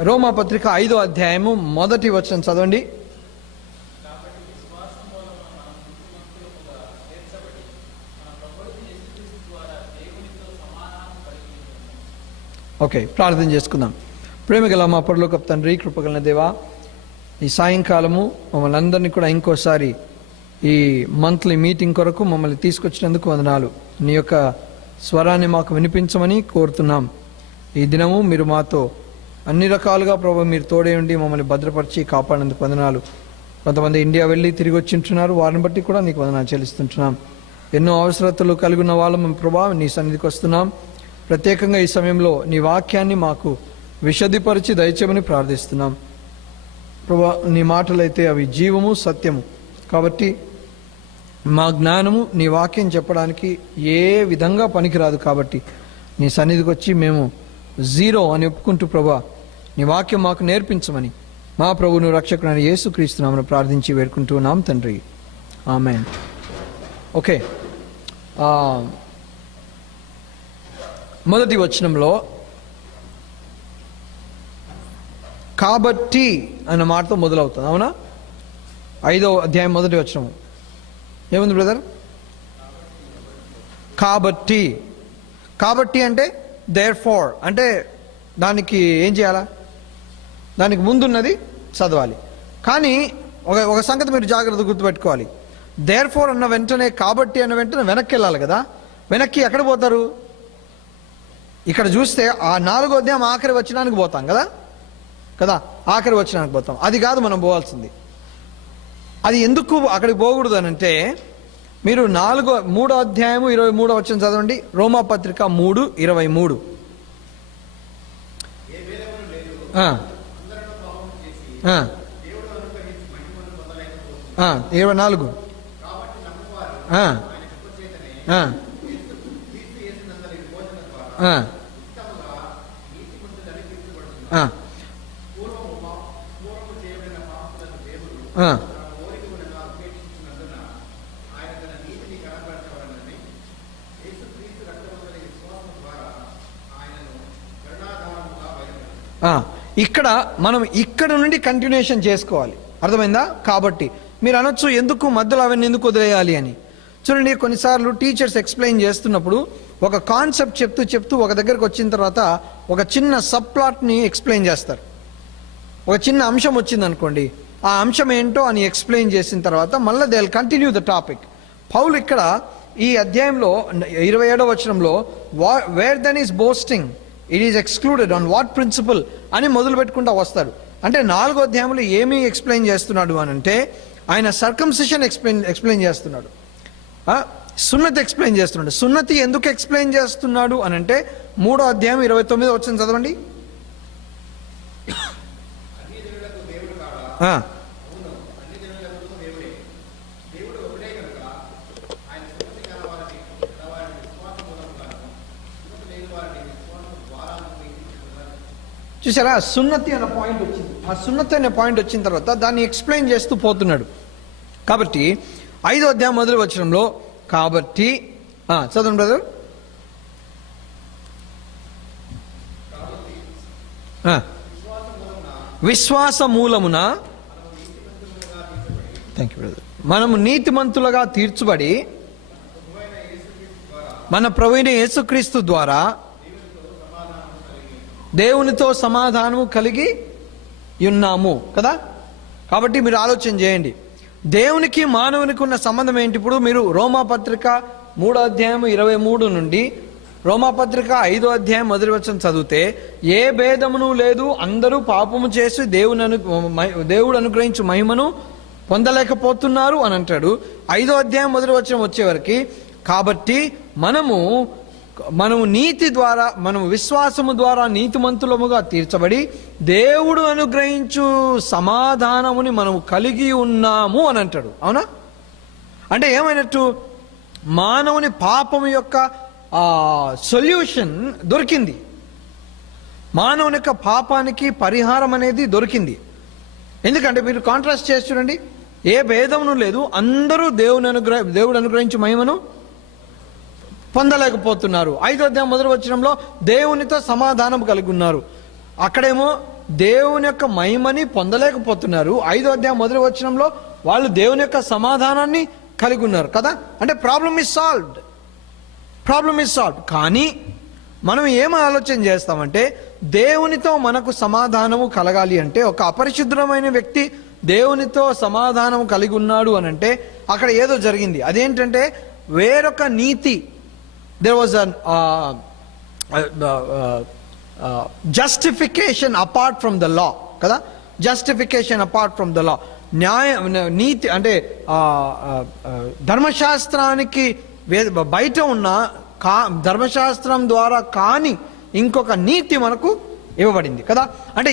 రోమాపత్రిక 5వ అధ్యాయము 1వ వచనం చదవండి. ఓకే, ప్రార్థన చేసుకుందాం. ప్రేమగల మా పరలోకపు తండ్రి, కృపగల దేవా, ఈ సాయంకాలము మమ్మల్ని అందరినీ కూడా ఇంకోసారి ఈ మంత్లీ మీటింగ్ కొరకు మమ్మల్ని తీసుకొచ్చినందుకు వందనాలు. నీ యొక్క స్వరాన్ని మాకు వినిపించమని కోరుతున్నాం. ఈ దినము మీరు మాతో అన్ని రకాలుగా ప్రభు మీరు తోడే ఉండి మమ్మల్ని భద్రపరిచి కాపాడేందుకు వందనాలు. కొంతమంది ఇండియా వెళ్ళి తిరిగి వచ్చింటున్నారు, వారిని బట్టి కూడా నీకు వందనాలు చెల్లిస్తుంటున్నాం. ఎన్నో అవసరతలు కలిగి ఉన్న వాళ్ళం ప్రభా నీ సన్నిధికి వస్తున్నాం. ప్రత్యేకంగా ఈ సమయంలో నీ వాక్యాన్ని మాకు విశదీపరిచి దయచేయమని ప్రార్థిస్తున్నాం ప్రభా. నీ మాటలైతే అవి జీవము సత్యము కాబట్టి మా జ్ఞానము నీ వాక్యం చెప్పడానికి ఏ విధంగా పనికిరాదు. కాబట్టి నీ సన్నిధికి వచ్చి మేము జీరో అని ఒప్పుకుంటూ ప్రభా నీ వాక్యం మాకు నేర్పించమని మా ప్రభువును రక్షకుడైన యేసుక్రీస్తు నామమున ప్రార్థించి వేడుకుంటూ ఉన్నాం తండ్రి, ఆమేన్. ఓకే, మొదటి వచనంలో కాబట్టి అన్న మాటతో మొదలవుతుంది, అవునా? 5వ అధ్యాయం 1వ వచనం ఏముంది బ్రదర్? కాబట్టి. కాబట్టి అంటే దేర్ ఫార్ అంటే దానికి ఏం చేయాలా? దానికి ముందున్నది చదవాలి. కానీ ఒక సంగతి మీరు జాగ్రత్త గుర్తుపెట్టుకోవాలి. దేర్ ఫార్ అన్న వెంటనే, కాబట్టి అన్న వెంటనే వెనక్కి వెళ్ళాలి కదా. వెనక్కి ఎక్కడ పోతారు? ఇక్కడ చూస్తే ఆ 4వ అధ్యాయం ఆఖరి వచనానికి పోతాం కదా, ఆఖరి వచనానికి పోతాం. అది కాదు మనం పోవాల్సింది. అది ఎందుకు అక్కడికి పోకూడదు అని అంటే, మీరు 3వ అధ్యాయము 23వ వచనం చదవండి. రోమాపత్రిక 3:23. 24. ఇక్కడ మనం ఇక్కడ నుండి కంటిన్యూషన్ చేసుకోవాలి, అర్థమైందా? కాబట్టి మీరు అనొచ్చు, ఎందుకు మధ్యలో అవన్నీ ఎందుకు వదిలేయాలి అని. చూడండి, కొన్నిసార్లు టీచర్స్ ఎక్స్ప్లెయిన్ చేస్తున్నప్పుడు ఒక కాన్సెప్ట్ చెప్తూ ఒక దగ్గరకు వచ్చిన తర్వాత ఒక చిన్న సబ్ ప్లాట్ని ఎక్స్ప్లెయిన్ చేస్తారు. ఒక చిన్న అంశం వచ్చింది అనుకోండి, ఆ అంశం ఏంటో అని ఎక్స్ప్లెయిన్ చేసిన తర్వాత మళ్ళీ they will continue the topic. Paul ఇక్కడ ఈ అధ్యాయంలో 27వ వచనంలో where then is boasting it is excluded on what principle అని మొదలు పెట్టుకుంటూ వస్తాడు. అంటే 4వ అధ్యాయంలో ఏమి ఎక్స్ప్లెయిన్ చేస్తున్నాడు అని అంటే, ఆయన సర్కంసిషన్ ఎక్స్ప్లెయిన్ చేస్తున్నాడు, సున్నతి ఎక్స్ప్లెయిన్ చేస్తున్నాడు. సున్నతి ఎందుకు ఎక్స్ప్లెయిన్ చేస్తున్నాడు అని అంటే, 3వ అధ్యాయం 29వ వచనం చదవండి. చూసారా, సున్నతి అనే పాయింట్ వచ్చింది. ఆ సున్నతి అనే పాయింట్ వచ్చిన తర్వాత దాన్ని ఎక్స్ప్లెయిన్ చేస్తూ పోతున్నాడు. కాబట్టి 5వ అధ్యాయం 1వ వచనంలో కాబట్టి చదవండి బ్రదర్. విశ్వాస మూలమున థ్యాంక్ యూ బ్రదర్, మనము నీతిమంతులుగా తీర్చబడి మన ప్రభువైన యేసుక్రీస్తు ద్వారా దేవునితో సమాధానము కలిగి ఉన్నాము కదా. కాబట్టి మీరు ఆలోచన చేయండి, దేవునికి మానవునికి ఉన్న సంబంధం ఏంటి? ఇప్పుడు మీరు రోమాపత్రిక 3వ అధ్యాయం 23 నుండి రోమాపత్రిక 5వ అధ్యాయం 1వ వచనం చదివితే, ఏ భేదమును లేదు, అందరూ పాపము చేసి దేవుడు అనుగ్రహించు మహిమను పొందలేకపోతున్నారు అని అంటాడు. 5వ అధ్యాయం 1వ వచనం వచ్చేవరకు, కాబట్టి మనము నీతి ద్వారా, మనము విశ్వాసము ద్వారా నీతిమంతులముగా తీర్చబడి దేవుడు అనుగ్రహించు సమాధానముని మనము కలిగి ఉన్నాము అని అంటాడు. అవునా? అంటే ఏమైనట్టు? మానవుని పాపము యొక్క సొల్యూషన్ దొరికింది. మానవుని యొక్క పాపానికి పరిహారం అనేది దొరికింది. ఎందుకంటే మీరు కాంట్రాస్ట్ చేసి చూడండి, ఏ భేదమును లేదు, అందరూ దేవుడు అనుగ్రహించు మహిమను పొందలేకపోతున్నారు. 5వ అధ్యాయం 1వ వచనంలో దేవునితో సమాధానం కలిగి ఉన్నారు. అక్కడేమో దేవుని యొక్క మహిమని పొందలేకపోతున్నారు. 5వ అధ్యాయం మొదటి వచనంలో వాళ్ళు దేవుని యొక్క సమాధానాన్ని కలిగి ఉన్నారు కదా. అంటే ప్రాబ్లమ్ ఇస్ సాల్వ్డ్. కానీ మనం ఏం ఆలోచన చేస్తామంటే, దేవునితో మనకు సమాధానము కలగాలి అంటే, ఒక అపరిశుద్ధమైన వ్యక్తి దేవునితో సమాధానం కలిగి ఉన్నాడు అని అంటే అక్కడ ఏదో జరిగింది. అదేంటంటే వేరొక నీతి, there was an justification apart from the law కదా. Justification apart from the law, నీతి అంటే ధర్మశాస్త్రానికి బయట ఉన్న ధర్మశాస్త్రం ద్వారా కాని ఇంకొక నీతి మనకు ఇవ్వబడింది కదా. అంటే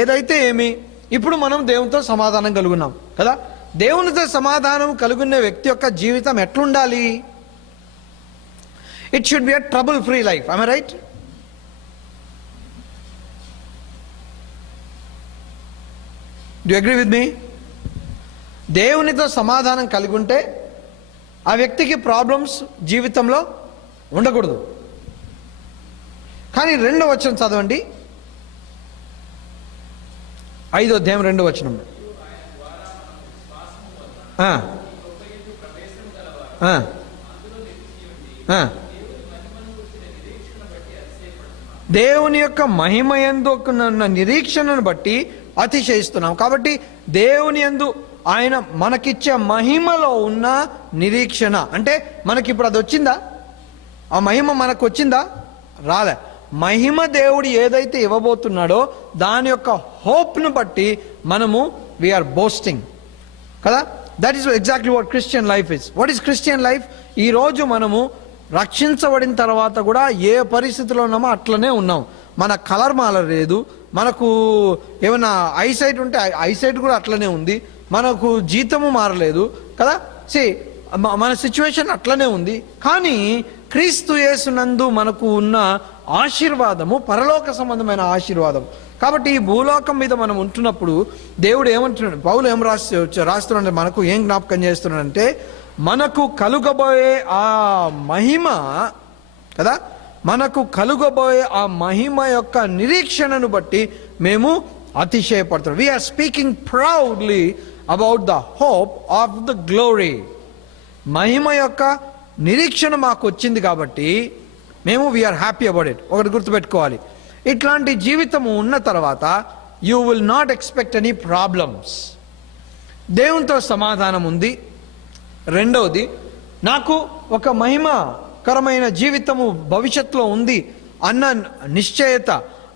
ఏదైతే ఏమి, ఇప్పుడు మనం దేవునితో సమాధానం కలుగున్నాం కదా. దేవునితో సమాధానం కలుగున్న వ్యక్తి యొక్క జీవితం ఎట్లుండాలి? It should be a trouble free life. I am right? Do you agree with me? దేవునితో సమాధానం కలిగి ఉంటే ఆ వ్యక్తికి ప్రాబ్లమ్స్ జీవితంలో ఉండకూడదు. కానీ 2వ వచనం చదవండి, 5వ అధ్యాయం 2వ వచనం. దేవుని యొక్క మహిమయందు ఉన్న నిరీక్షణను బట్టి అతిశయిస్తున్నాం. కాబట్టి దేవుని యందు ఆయన మనకిచ్చే మహిమలో ఉన్న నిరీక్షణ అంటే మనకి ఇప్పుడు అది వచ్చిందా? ఆ మహిమ మనకు వచ్చిందా? రాలే. మహిమ దేవుడు ఏదైతే ఇవ్వబోతున్నాడో దాని యొక్క హోప్ను బట్టి మనము వీఆర్ బోస్టింగ్ కదా. That is exactly what Christian life is. What is Christian life? ఈరోజు మనము రక్షించబడిన తర్వాత కూడా ఏ పరిస్థితిలో ఉన్నామో అట్లనే ఉన్నాం. మన కలర్ మారలేదు, మనకు ఏమైనా ఐసైట్ ఉంటే ఐసైట్ కూడా అట్లనే ఉంది, మనకు జీతము మారలేదు కదా. మన సిచ్యువేషన్ అట్లనే ఉంది. కానీ క్రీస్తు యేసునందు మనకు ఉన్న ఆశీర్వాదము పరలోక సంబంధమైన ఆశీర్వాదం. కాబట్టి ఈ భూలోకం మీద మనం ఉంటున్నప్పుడు దేవుడు ఏమంటున్నాడు, పౌలు ఏం రాస్తున్నాడు, మనకు ఏం జ్ఞాపకం చేస్తున్నాడంటే, మనకు కలుగబోయే ఆ మహిమ కదా, మనకు కలుగబోయే ఆ మహిమ యొక్క నిరీక్షణను బట్టి మేము అతిశయపడుతున్నాం. We are speaking proudly about the hope of the glory. మహిమ యొక్క నిరీక్షణ మాకు వచ్చింది కాబట్టి మేము వీఆర్ హ్యాపీ అబౌట్ ఇట్. ఒకటి గుర్తుపెట్టుకోవాలి, ఇట్లాంటి జీవితము ఉన్న తర్వాత you will not expect any problems. దేవునితో సమాధానం ఉంది. 2వది, నాకు ఒక మహిమకరమైన జీవితము భవిష్యత్తులో ఉంది అన్న నిశ్చయత,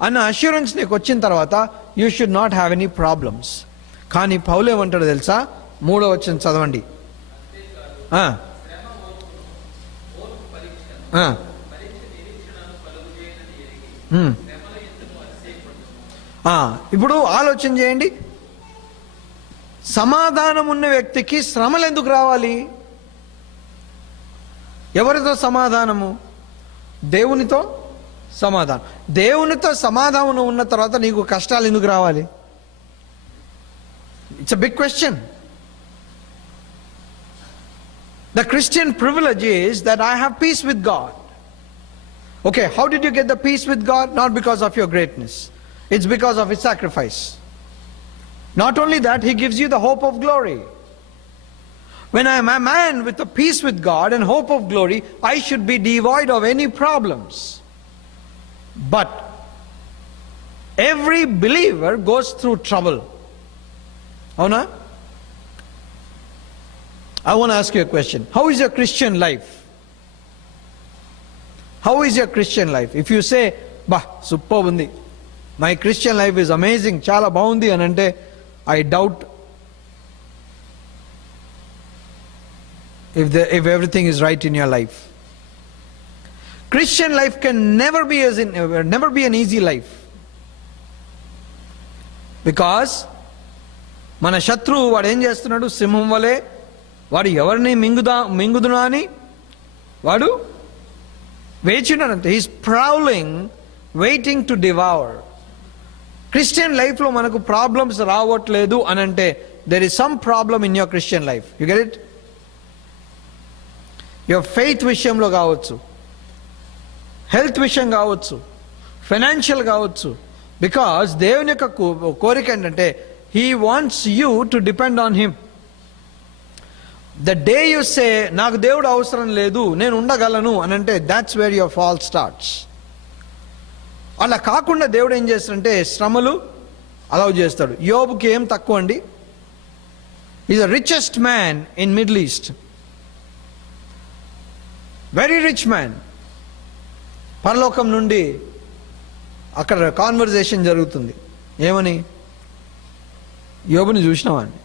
అన్న అష్యూరెన్స్ నీకు వచ్చిన తర్వాత you should not have any problems. కానీ పౌలు ఏమంటాడో తెలుసా? 3వ వచనం చదవండి. ఇప్పుడు ఆలోచన చేయండి, సమాధానం ఉన్న వ్యక్తికి శ్రమలు ఎందుకు రావాలి? ఎవరితో సమాధానము? దేవునితో సమాధానం. దేవునితో సమాధానం ఉన్న తర్వాత నీకు కష్టాలు ఎందుకు రావాలి? It's a big question. The Christian privilege is that I have peace with God. Okay, how did you get the peace with God? Not because of your greatness. It's because of His sacrifice. Not only that, He gives you the hope of glory. When I am a man with a peace with God and hope of glory, I should be devoid of any problems. But every believer goes through trouble. Avuna? I want to ask you a question. How is your Christian life? How is your Christian life? If you say, bah, superb undi, my Christian life is amazing, chala baundi anante, I doubt if everything is right in your life. Christian life can never be an easy life. Because మన శత్రువు వాడు ఏం చేస్తున్నాడు? సింహం వలె వాడు ఎవరిని మింగుదునా అని వాడు వేచినాడంటే. He's prowling, waiting to devour. Christian లైఫ్లో మనకు ప్రాబ్లమ్స్ రావట్లేదు అని అంటే there is some problem in your Christian life. You get it? Your faith విషయంలో కావచ్చు, హెల్త్ విషయం కావచ్చు, ఫైనాన్షియల్ కావచ్చు, బికాస్ దేవుని యొక్క కోరిక ఏంటంటే he wants you to depend on him. The day you say నాకు దేవుడు అవసరం లేదు, నేను ఉండగలను అని అంటే, that's where your fall starts. అలా కాకుండా దేవుడు ఏం చేస్తాడంటే శ్రమలు అలౌ చేస్తాడు. యోబుకి ఏం తక్కువ అండి? Is the richest man in middle east, very rich man. పరలోకం నుండి అక్కడ కాన్వర్జేషన్ జరుగుతుంది. ఏమని? యోబుని చూసినావా అని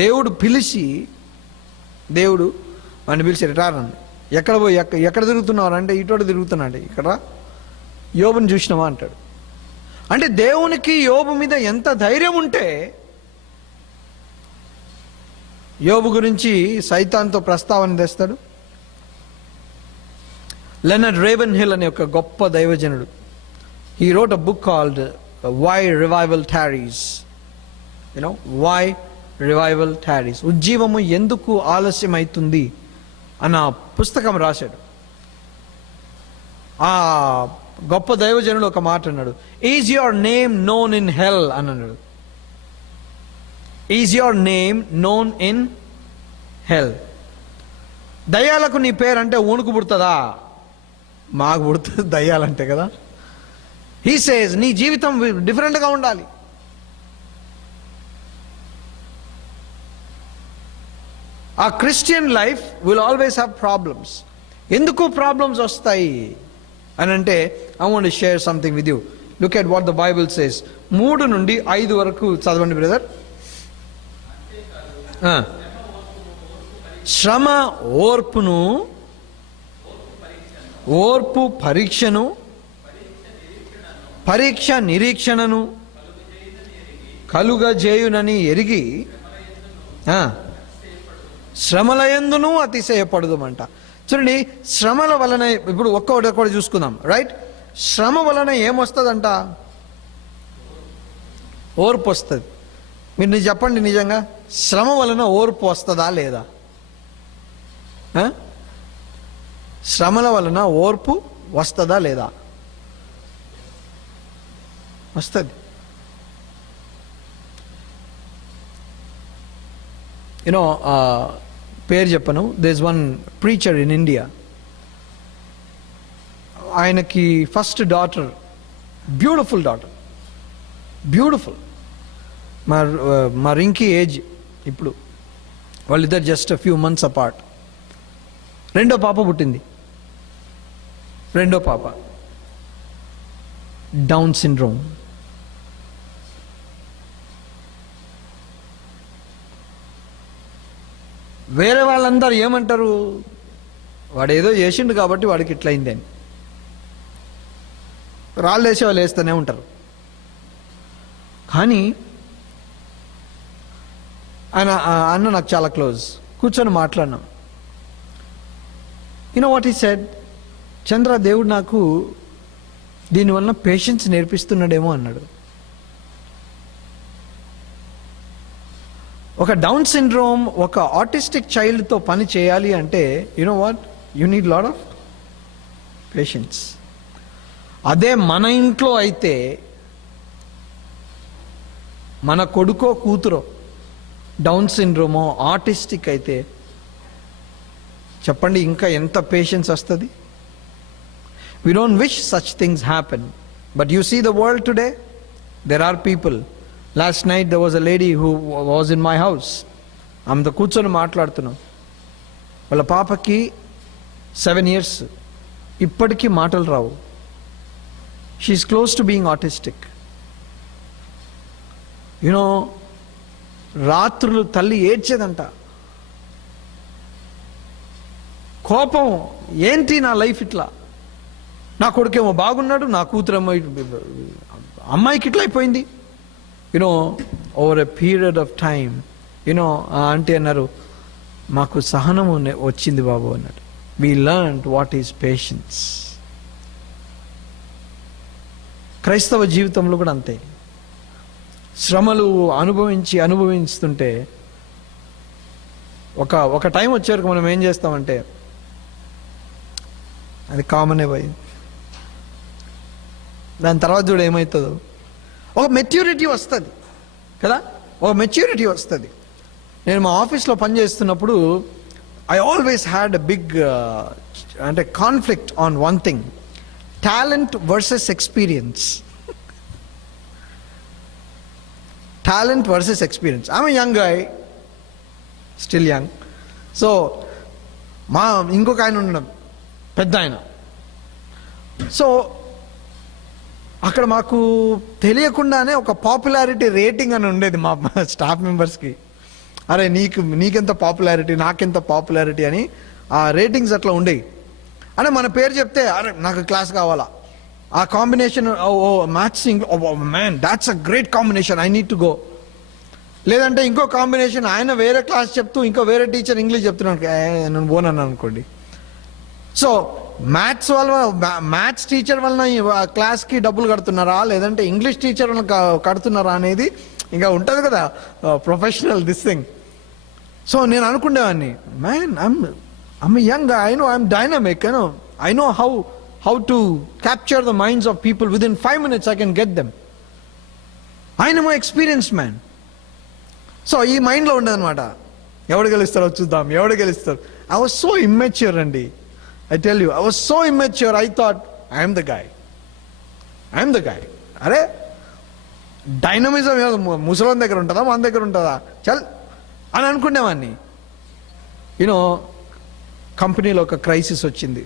దేవుడు పిలిచి, దేవుడు వాడిని పిలిచి రిటైర్ అని, ఎక్కడ పోయి ఎక్కడ తిరుగుతున్నావు అంటే ఇటోటి తిరుగుతున్నాడు, ఇక్కడ యోబుని చూసినావా అంటాడు. అంటే దేవునికి యోబు మీద ఎంత ధైర్యం ఉంటే యోబు గురించి సైతాన్తో ప్రస్తావన తెస్తాడు. లెనర్డ్ రేవెన్హిల్ అనే ఒక గొప్ప దైవజనుడు, he wrote a book called Why Revival Tarries. You know, why revival tarries. ఉజ్జీవము ఎందుకు ఆలస్యం అవుతుంది అన్న పుస్తకం రాశాడు. ఆ గొప్ప దైవజనుడు ఒక మాట అన్నాడు, is your name known in hell అని అన్నాడు. Is your name known in hell. దయ్యాలకు నీ పేరు అంటే వణుకు పుడుతుందా? మాకు పుడుతుంది దయ్యాలంటే కదా. హీ సేస్ నీ జీవితం డిఫరెంట్గా ఉండాలి. ఆ Christian life will always have problems. ఎందుకు ప్రాబ్లమ్స్ వస్తాయి అని అంటే, I want to share something with you. Look at what the Bible says. 3 నుండి 5 వరకు చదవండి బ్రదర్. శ్రమ ఓర్పును, ఓర్పు పరీక్షను, పరీక్ష నిరీక్షణను కలుగజేయునని ఎరిగి శ్రమలయందును అతిశయపడదుమంట. చూడండి, శ్రమల వలన ఇప్పుడు ఒక్కొక్కటి చూసుకుందాం, రైట్? శ్రమ వలన ఏమొస్తుందంట? ఓర్పు వస్తుంది. మీరు చెప్పండి, నిజంగా శ్రమ వలన ఓర్పు వస్తుందా లేదా? శ్రమల వలన ఓర్పు వస్తుందా లేదా? వస్తుంది. యూనో, పేరు చెప్పను, there is one preacher in India. ఆయనకి first daughter, beautiful daughter, beautiful. మా రింకీ ఏజ్ ఇప్పుడు, వాళ్ళిద్దరు జస్ట్ ఫ్యూ మంత్స్ అపార్ట్. రెండో పాప పుట్టింది. రెండో పాప డౌన్ సిండ్రోమ్. వేరే వాళ్ళందరూ ఏమంటారు? వాడు ఏదో చేసిండు కాబట్టి వాడికి ఇట్లయింది అని. రాళ్ళు వేసే వాళ్ళు వేస్తూనే ఉంటారు. కానీ ఆయన అన్న నాకు చాలా క్లోజ్, కూర్చొని మాట్లాడినాం. You know what he said? Chandra, దేవుడు నాకు దీనివల్ల పేషెన్స్ నేర్పిస్తున్నాడేమో అన్నాడు. ఒక డౌన్ సిండ్రోమ్, ఒక ఆటిస్టిక్ చైల్డ్తో పని చేయాలి అంటే you know what, you need lot of patience. అదే మన ఇంట్లో అయితే, మన కొడుకో కూతురో డౌన్ సిండ్రోమో ఆటిస్టిక్ అయితే చెప్పండి, ఇంకా ఎంత పేషెన్స్ వస్తుంది? We don't wish such things happen, but you see the world today, there are people. Last night there was a lady who was in my house. ఆమెతో కూర్చొని మాట్లాడుతున్నాం. వాళ్ళ పాపకి 7 years, ఇప్పటికీ మాటలు రావు. She's close to being autistic. You know, రాత్రులు తల్లి ఏడ్చేదంట. కోపం, ఏంటి నా లైఫ్ ఇట్లా, నా కొడుకేమో బాగున్నాడు, నా కూతురేమో, అమ్మాయికి ఇట్లా అయిపోయింది. You know, over a period of time, you know, aunty అన్నారు, మాకు సహనము వచ్చింది బాబు అన్నాడు. We learned what is patience. క్రైస్తవ జీవితంలో కూడా అంతే. శ్రమలు అనుభవిస్తుంటే ఒక టైం వచ్చేవరకు మనం ఏం చేస్తామంటే, అది కామనే పోయి, దాని తర్వాత చూడ ఏమవుతుందో. ఒక మెచ్యూరిటీ వస్తుంది కదా, ఒక మెచ్యూరిటీ వస్తుంది. నేను మా ఆఫీస్లో పనిచేస్తున్నప్పుడు I always had a big అంటే conflict on one thing, talent versus experience. Talent versus experience. I'm young guy, still young. So మా ఇంకొక ఆయన ఉండడం పెద్ద ఆయన. సో అక్కడ మాకు తెలియకుండానే ఒక పాపులారిటీ రేటింగ్ అని ఉండేది మా స్టాఫ్ మెంబర్స్కి. అరే నీకెంత పాపులారిటీ, నాకెంత పాపులారిటీ అని ఆ రేటింగ్స్ అట్లా ఉండేవి. అంటే మన పేరు చెప్తే అరే నాకు క్లాస్ కావాలా, ఆ combination of maths man that's a great combination, I need to go. లేదంటే ఇంకో కాంబినేషన్, ఆయన వేరే క్లాస్ చెప్తూ ఇంకో వేరే టీచర్ ఇంగ్లీష్ చెప్తున్నాను, నేను పోనన్నాను అనుకోండి. సో మ్యాథ్స్ టీచర్ వలన క్లాస్కి డబ్బులు కడుతున్నారా, లేదంటే ఇంగ్లీష్ టీచర్ వలన కడుతున్నారా అనేది ఇంకా ఉంటుంది కదా ప్రొఫెషనల్ దిస్ థింగ్. సో నేను అనుకునేవాడిని, man I'm young, I'm dynamic, I know how to capture the minds of people within 5 minutes I can get them. ఆయన మై ఎక్స్పీరియన్స్ మ్యాన్. సో ఈ మైండ్లో ఉండదన్నమాట, ఎవడు గెలుస్తారో చూద్దాం, ఎవడు గెలుస్తారు. ఐ వాజ్ సో ఇమ్మెచ్యూర్ అండి, I tell you, I was so immature, I thought, I am the guy. అరే డైనమిజం ముసలోని దగ్గర ఉంటుందా, మన దగ్గర ఉంటుందా, చల్ అని అనుకునేవాడిని. యూనో కంపెనీలో ఒక క్రైసిస్ వచ్చింది.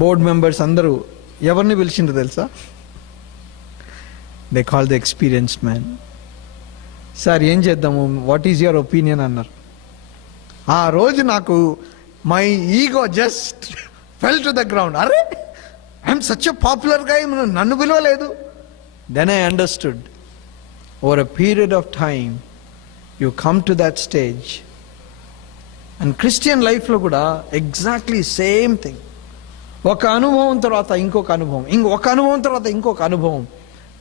బోర్డ్ మెంబర్స్ అందరూ ఎవరిని పిలిచిండ్రు తెలుసా? They call the experienced man. Sir ఏం చేద్దాము, వాట్ ఈజ్ యువర్ ఒపీనియన్ అన్నారు. ఆ రోజు నాకు my ego just fell to the ground. అరే ఐఎమ్ సచ్ ఎ పాపులర్ గా, నన్ను పిలవలేదు. Then I understood, over a period of time you come to that stage. And Christian లైఫ్లో కూడా ఎగ్జాక్ట్లీ సేమ్ థింగ్. ఒక అనుభవం తర్వాత ఇంకొక అనుభవం, ఇంకొక అనుభవం తర్వాత ఇంకొక అనుభవం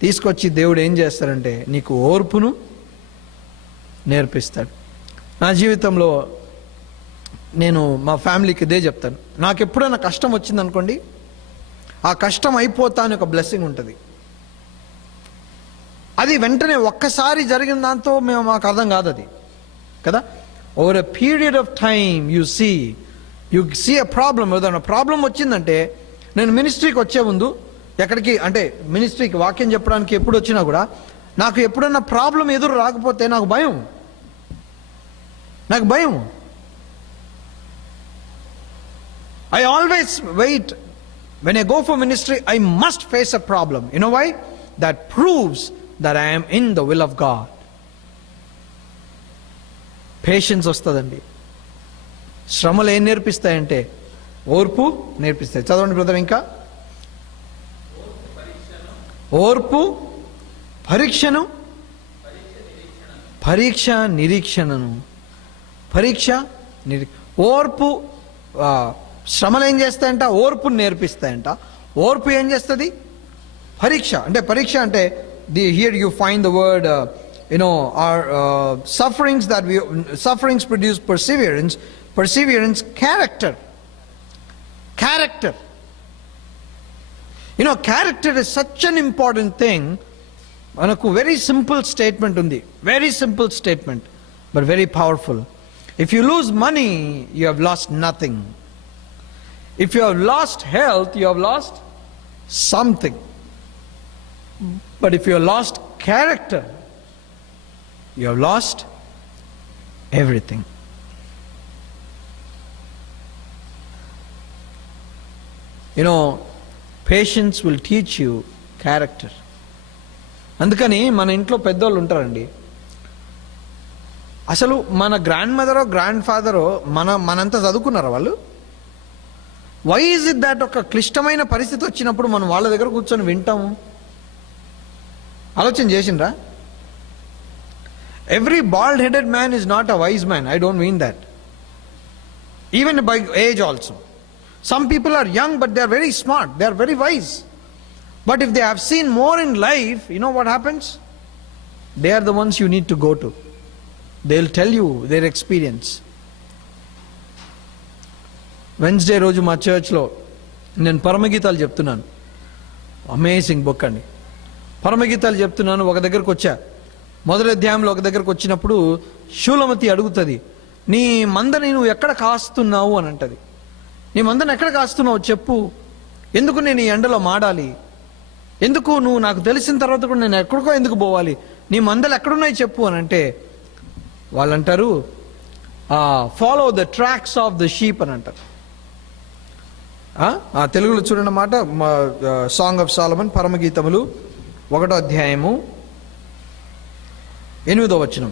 తీసుకొచ్చి దేవుడు ఏం చేస్తారంటే నీకు ఓర్పును నేర్పిస్తాడు. నా జీవితంలో నేను మా ఫ్యామిలీకి ఇదే చెప్తాను, నాకు ఎప్పుడైనా కష్టం వచ్చిందనుకోండి, ఆ కష్టం అయిపోతా అని ఒక బ్లెస్సింగ్ ఉంటుంది. అది వెంటనే ఒక్కసారి జరిగిన దాంతో మాకు అర్థం కాదు అది కదా. Over a period of time you see a problem. ఏదైనా ప్రాబ్లం వచ్చిందంటే, నేను మినిస్ట్రీకి వచ్చే ముందు ఎక్కడికి అంటే మినిస్ట్రీకి వాక్యం చెప్పడానికి ఎప్పుడు వచ్చినా కూడా నాకు ఎప్పుడన్నా ప్రాబ్లం ఎదురు రాకపోతే నాకు భయం. I always wait. When I go for ministry, I must face a problem. You know why? That proves that I am in the will of God. Patience వస్తుందండి. శ్రమలు ఏం నేర్పిస్తాయంటే ఓర్పు నేర్పిస్తాయి. చదవండి బ్రదర్. ఇంకా ఓర్పు, పరీక్ష నిరీక్షణను. ఓర్పు శ్రమలు ఏం చేస్తాయంట, ఓర్పును నేర్పిస్తాయంట. ఓర్పు ఏం చేస్తుంది, పరీక్ష అంటే here you find the word sufferings produce perseverance character. Character is such an important thing. మనకు వెరీ సింపుల్ స్టేట్మెంట్ ఉంది, but very powerful. If you lose money, you have lost nothing. If you have lost health, you have lost something. But if you have lost character, you have lost everything. Patience will teach you character. అందుకని మన ఇంట్లో పెద్దోళ్ళు ఉంటారండి, అసలు మన grand మదరో grand ఫాదరో మనంతా చదువుకున్నారా వాళ్ళు? Why is it that ఒక క్లిష్టమైన పరిస్థితి వచ్చినప్పుడు మనం వాళ్ళ దగ్గర కూర్చొని వింటాము? ఆలోచన చేసిండ్రా? Every bald headed man is not a wise man. I don't mean that. Even by age also. Some people are young but they are very smart, they are very wise. But if they have seen more in life, you know what happens? They are the ones you need to go to. They'll tell you their experience. Wednesday రోజు మా చర్చ్లో నేను పరమగీతాలు చెప్తున్నాను, amazing book అండి. పరమగీతాలు చెప్తున్నాను. ఒక దగ్గరకు వచ్చా, మొదటి అధ్యాయంలో ఒక దగ్గరకు వచ్చినప్పుడు షూలమతి అడుగుతుంది, నీ మందని నువ్వు ఎక్కడ కాస్తున్నావు అని అంటది. నీ మందని ఎక్కడ కాస్తున్నావు చెప్పు, ఎందుకు నేను ఈ ఎండలో మాడాలి, ఎందుకు నువ్వు నాకు తెలిసిన తర్వాత కూడా నేను ఎక్కడికో ఎందుకు పోవాలి, నీ మందలు ఎక్కడున్నాయి చెప్పు అని అంటే వాళ్ళంటారు, follow the tracks of the sheep అని అంటారు. తెలుగులో చూడండి మాట, సాంగ్ ఆఫ్ సాలమన్, పరమగీతములు 1వ అధ్యాయము 8వ వచనం.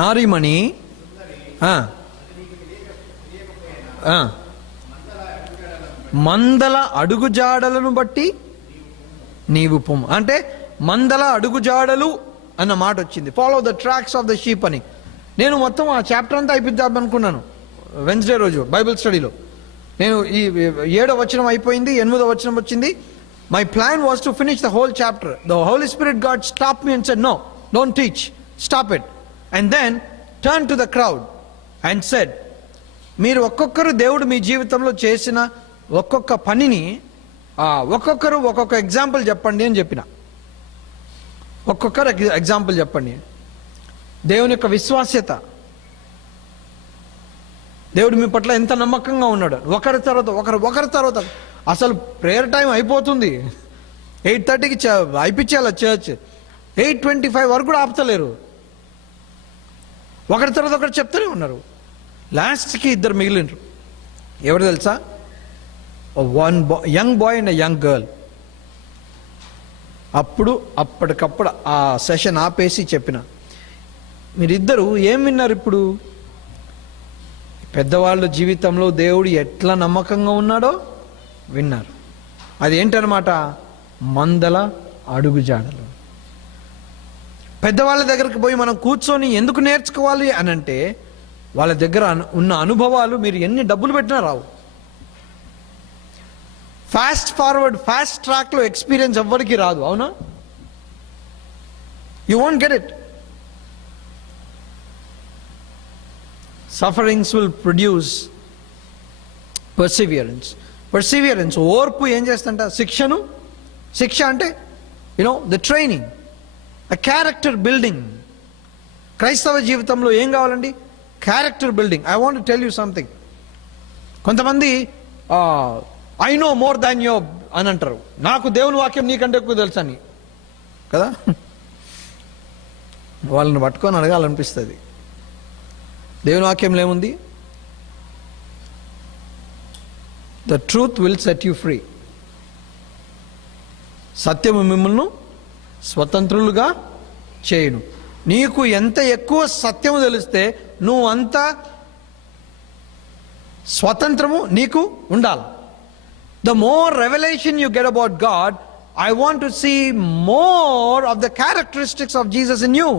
నారీమణి మందల అడుగుజాడలను బట్టి నీవు పొమ్ము అంటే మందల అడుగుజాడలు అన్న మాట వచ్చింది. Follow the tracks of the sheep అని. నేను మొత్తం ఆ చాప్టర్ అంతా అయిపోద్దాం అనుకున్నాను వెన్స్డే రోజు బైబిల్ స్టడీలో. నేను ఈ 7వ వచనం అయిపోయింది, 8వ వచనం వచ్చింది. My plan was to finish the whole chapter. The Holy Spirit God stop me and said, no, don't teach, stop it. And then turn to the crowd and said, మీరు ఒక్కొక్కరు దేవుడు మీ జీవితంలో చేసిన ఒక్కొక్క పనిని ఒక్కొక్కరు ఒక్కొక్క ఎగ్జాంపుల్ చెప్పండి అని చెప్పిన. ఒక్కొక్కరు ఎగ్జాంపుల్ చెప్పండి. దేవుని యొక్క విశ్వాస్యత, దేవుడు మీ పట్ల ఎంత నమ్మకంగా ఉన్నాడు. ఒకరి తర్వాత అసలు ప్రేయర్ టైం అయిపోతుంది, 8:30కి అయిపించాల చర్చ్, 8:25 వరకు కూడా ఆపుతలేరు. ఒకరి తర్వాత ఒకరు చెప్తూనే ఉన్నారు. లాస్ట్కి 2 మిగిలినరు. ఎవరు తెలుసా? Young boy and young girl. అప్పటికప్పుడు ఆ సెషన్ ఆపేసి చెప్పిన, మీరిద్దరూ ఏం విన్నారు ఇప్పుడు? పెద్దవాళ్ళ జీవితంలో దేవుడు ఎట్లా నమ్మకంగా ఉన్నాడో విన్నారు. అది ఏంటనమాట? మందల అడుగుజాడలు. పెద్దవాళ్ళ దగ్గరికి పోయి మనం కూర్చొని ఎందుకు నేర్చుకోవాలి అని అంటే, వాళ్ళ దగ్గర ఉన్న అనుభవాలు మీరు ఎన్ని డబ్బులు పెట్టినా రావు. ఫాస్ట్ ఫార్వర్డ్, ఫాస్ట్ ట్రాక్లో ఎక్స్పీరియన్స్ ఎవ్వరికి రాదు, అవునా? You won't get it. Sufferings will produce perseverance. ఓర్పు ఏం చేస్తుంట? శిక్ష అంటే the training, a character building. క్రైస్తవ జీవితంలో ఏం కావాలండి? Character building. I want to tell you something. కొంతమంది I know more than you అని అంటారు. నాకు దేవుని వాక్యం నీకంటే ఎక్కువ తెలుసు అని కదా. వాళ్ళని పట్టుకొని అడగాలనిపిస్తుంది. దేవుని వాక్యంలో ఏముంది? The truth will set you free. సత్యము మిమ్మల్ని స్వతంత్రులుగా చేయును. నీకు ఎంత ఎక్కువ సత్యము తెలిస్తే నువ్వు అంత స్వతంత్రము నీకు ఉండాలి. The more revelation you get about God, I want to see more of the characteristics of Jesus in you.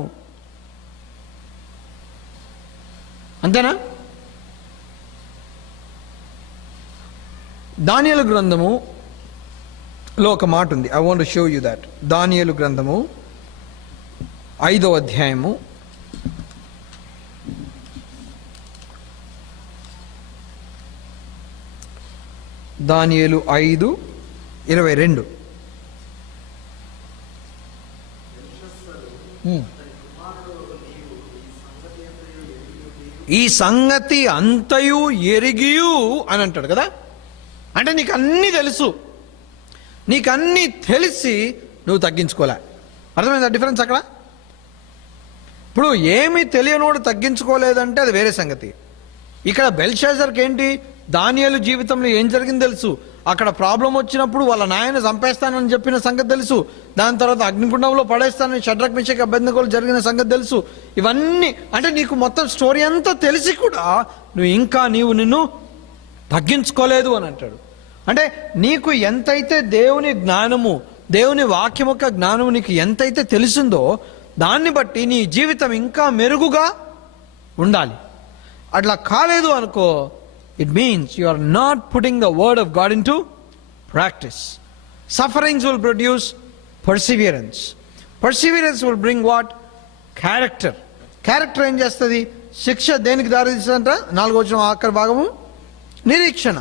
అంతేనా? దానియేలు గ్రంథములో ఒక మాట ఉంది. I want to show you that. దానియేలు గ్రంథము 5వ అధ్యాయము 5:22. ఈ సంగతి అంతయు ఎరిగియు అని అంటాడు కదా. అంటే నీకు అన్నీ తెలుసు, నీకు అన్నీ తెలిసి నువ్వు తగ్గించుకోలే. అర్థమైందా డిఫరెన్స్ అక్కడ? ఇప్పుడు ఏమీ తెలియనోడు తగ్గించుకోలేదంటే అది వేరే సంగతి. ఇక్కడ బెల్షాజర్కి ఏంటి? దానియేలు జీవితంలో ఏం జరిగింది తెలుసు. అక్కడ ప్రాబ్లం వచ్చినప్పుడు వాళ్ళ నాయన చంపేస్తానని చెప్పిన సంగతి తెలుసు. దాని తర్వాత అగ్నిగుండంలో పడేస్తానని షడ్రక్ మిషక్ అబేద్నెగోలు జరిగిన సంగతి తెలుసు. ఇవన్నీ అంటే నీకు మొత్తం స్టోరీ అంతా తెలిసి కూడా నీవు నిన్ను తగ్గించుకోలేదు అని అంటాడు. అంటే నీకు ఎంతైతే దేవుని జ్ఞానము, దేవుని వాక్యం యొక్క జ్ఞానము నీకు ఎంతైతే తెలిసిందో దాన్ని బట్టి నీ జీవితం ఇంకా మెరుగుగా ఉండాలి. అట్లా కాలేదు అనుకో, it means you are not putting the word of God into practice. Sufferings will produce perseverance. Perseverance will bring what? Character. Character ఏం చేస్తుంది? శిక్ష దేనికి దారి తీస్తుందంట? 4వ వచనం ఆఖరి భాగము, నిరీక్షణ.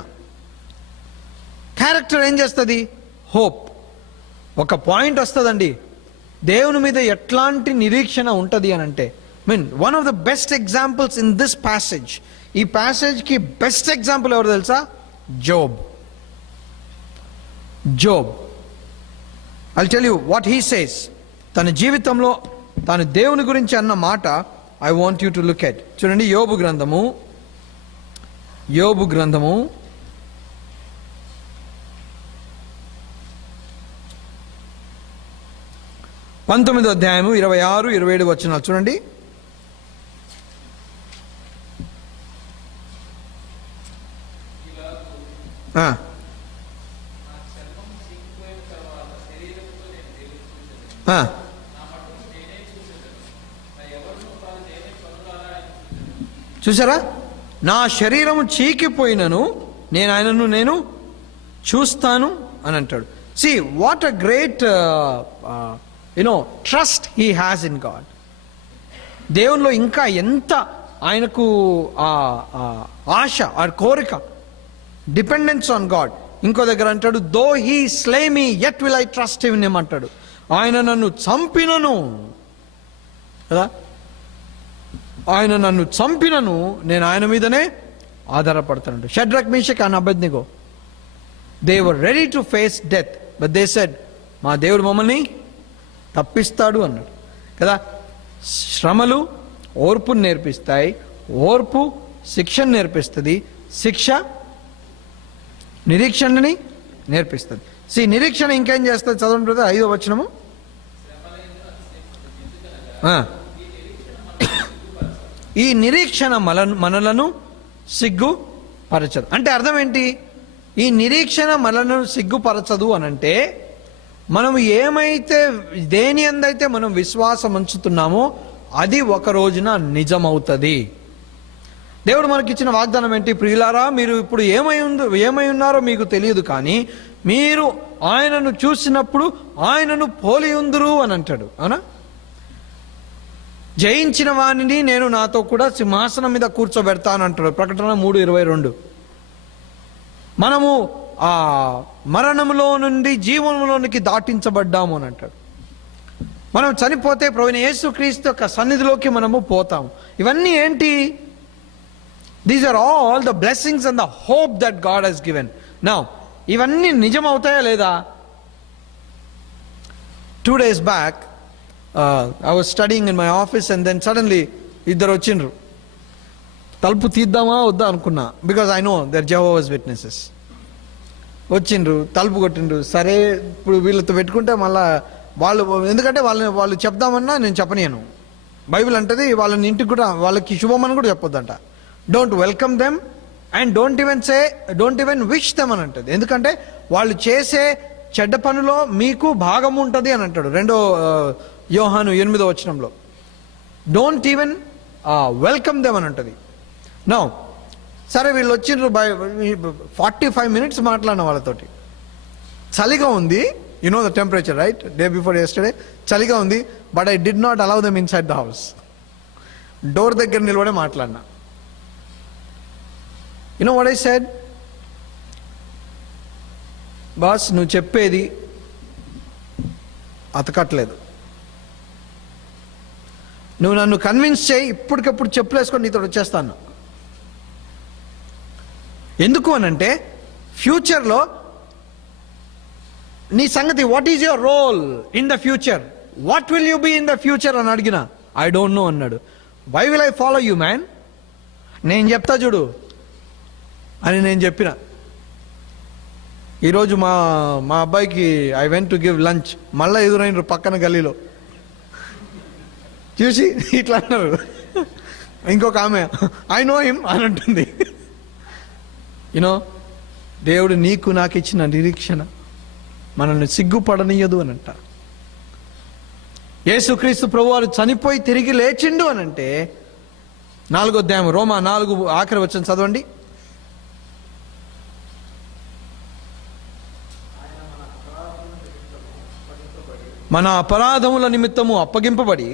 క్యారెక్టర్ ఏం చేస్తుంది? హోప్. ఒక పాయింట్ వస్తుందండి, దేవుని మీద ఎట్లాంటి నిరీక్షణ ఉంటుంది అని అంటే, one of the best examples in this passage, ఈ ప్యాసేజ్కి బెస్ట్ ఎగ్జాంపుల్ ఎవరు తెలుసా? Job. I'll tell you what he says. తన జీవితంలో తాను దేవుని గురించి అన్న మాట I want you to look at. చూడండి, యోబు గ్రంథము 19వ అధ్యాయము 26, 27 వచనాలు చూడండి. చూసారా? నా శరీరము చీకిపోయినను నేను ఆయనను నేను చూస్తాను అని అంటాడు. See what a great trust he has in God. దేవునిలో ఇంకా ఎంత ఆయనకు ఆశ, ఆ కోరిక, డిపెండెన్స్ ఆన్ గాడ్. ఇంకో దగ్గర అంటాడు, though he slay me yet will I trust in him అంటాడు. ఆయన నన్ను చంపినను కదా, ఆయన నన్ను చంపినను నేను ఆయన మీదనే ఆధారపడతాను. Shadrach, Meshach and Abednego, they were ready to face death, but they said, మా దేవుడు మమ్మల్ని తప్పిస్తాడు అన్నాడు కదా. శ్రమలు ఓర్పును నేర్పిస్తాయి, ఓర్పు శిక్షను నేర్పిస్తుంది, శిక్ష నిరీక్షణని నేర్పిస్తుంది. నిరీక్షణ ఇంకేం చేస్తుంది? చదవండి బ్రదర్, 5వ వచనము. ఈ నిరీక్షణ మనలను సిగ్గుపరచదు. అంటే అర్థం ఏంటి? ఈ నిరీక్షణ మనలను సిగ్గుపరచదు అనంటే, మనం ఏమైతే దేని అందైతే మనం విశ్వాసం ఉంచుతున్నామో అది ఒక రోజున నిజమవుతుంది. దేవుడు మనకిచ్చిన వాగ్దానం ఏంటి? ప్రియులారా, మీరు ఇప్పుడు ఏమై ఉన్నారో మీకు తెలియదు, కానీ మీరు ఆయనను చూసినప్పుడు ఆయనను పోలి ఉందురు అని అంటాడు. అవునా? జయించిన వాణిని నేను నాతో కూడా సింహాసనం మీద కూర్చోబెడతాను అంటాడు. ప్రకటన 3:22. మనము ఆ మరణంలో నుండి జీవనంలోనికి దాటించబడ్డాము అని అంటాడు. మనం చనిపోతే ప్రభువైన యేసుక్రీస్తు యొక్క సన్నిధిలోకి మనము పోతాము. ఇవన్నీ ఏంటి? These are all the blessings and the hope that God he's given. Now ఇవన్నీ నిజం అవుతాయా లేదా? 2 days back I was studying in my office and then suddenly ఇద్దరు వచ్చిండ్రు. తలుపు తీద్దామా వద్దా అనుకున్నా, because I know they're Jehovah's witnesses. వచ్చిండ్రు, తలుపు కొట్టిండ్రు. సరే, ఇప్పుడు వీళ్ళతో పెట్టుకుంటే మళ్ళా వాళ్ళు, ఎందుకంటే వాళ్ళు చెప్దామన్నా నేను చెప్పనియను. బైబిల్ అంటది వాళ్ళని ఇంటికి కూడా, వాళ్ళకి శుభమని కూడా చెప్పొద్దంట. Don't welcome them and don't even wish them అని అంటది. ఎందుకంటే వాళ్ళు చేసే చెడ్డ పనిలో మీకు భాగం ఉంటుంది అని అంటాడు. 2 యోహాను 8వ వచనంలో డోంట్ ఈవెన్ వెల్కమ్ దెమ్ అని అంటది. నో సరే, వీళ్ళు వచ్చిండ్రు. 45 minutes మాట్లాడిన వాళ్ళతోటి. చలిగా ఉంది, you know the temperature right, day before yesterday చలిగా ఉంది, but I did not allow them inside the house. Door దగ్గర నిలబడే మాట్లాడినా. You know what I said? Boss, నువ్వు చెప్పేది అతకట్లేదు, నువ్వు నన్ను కన్విన్స్ చేయి, ఇప్పటికప్పుడు చెప్పులేసుకొని నీతో వచ్చేస్తాను. ఎందుకు అనంటే, ఫ్యూచర్లో నీ సంగతి, what is your role in the future, what will you be in the future అని అడిగిన, ఐ డోంట్ నో అన్నాడు. Why will I follow you man, నేను చెప్తా చూడు అని నేను చెప్పిన. ఈరోజు మా అబ్బాయికి I went to give lunch, మళ్ళీ ఎదురైనరు పక్కన గల్లీలో, చూసి ఇట్లా అన్నారు. ఇంకొక ఆమె ఐ నో హిమ్ అని అంటుంది. యూనో, దేవుడు నీకు నాకు ఇచ్చిన నిరీక్షణ మనల్ని సిగ్గుపడనీయదు అని అంట. యేసుక్రీస్తు ప్రభువారు చనిపోయి తిరిగి లేచిండు అని అంటే, 4వ అధ్యాయం రోమా 4 ఆఖరి వచనం చదవండి. మన అపరాధముల నిమిత్తము అప్పగింపబడి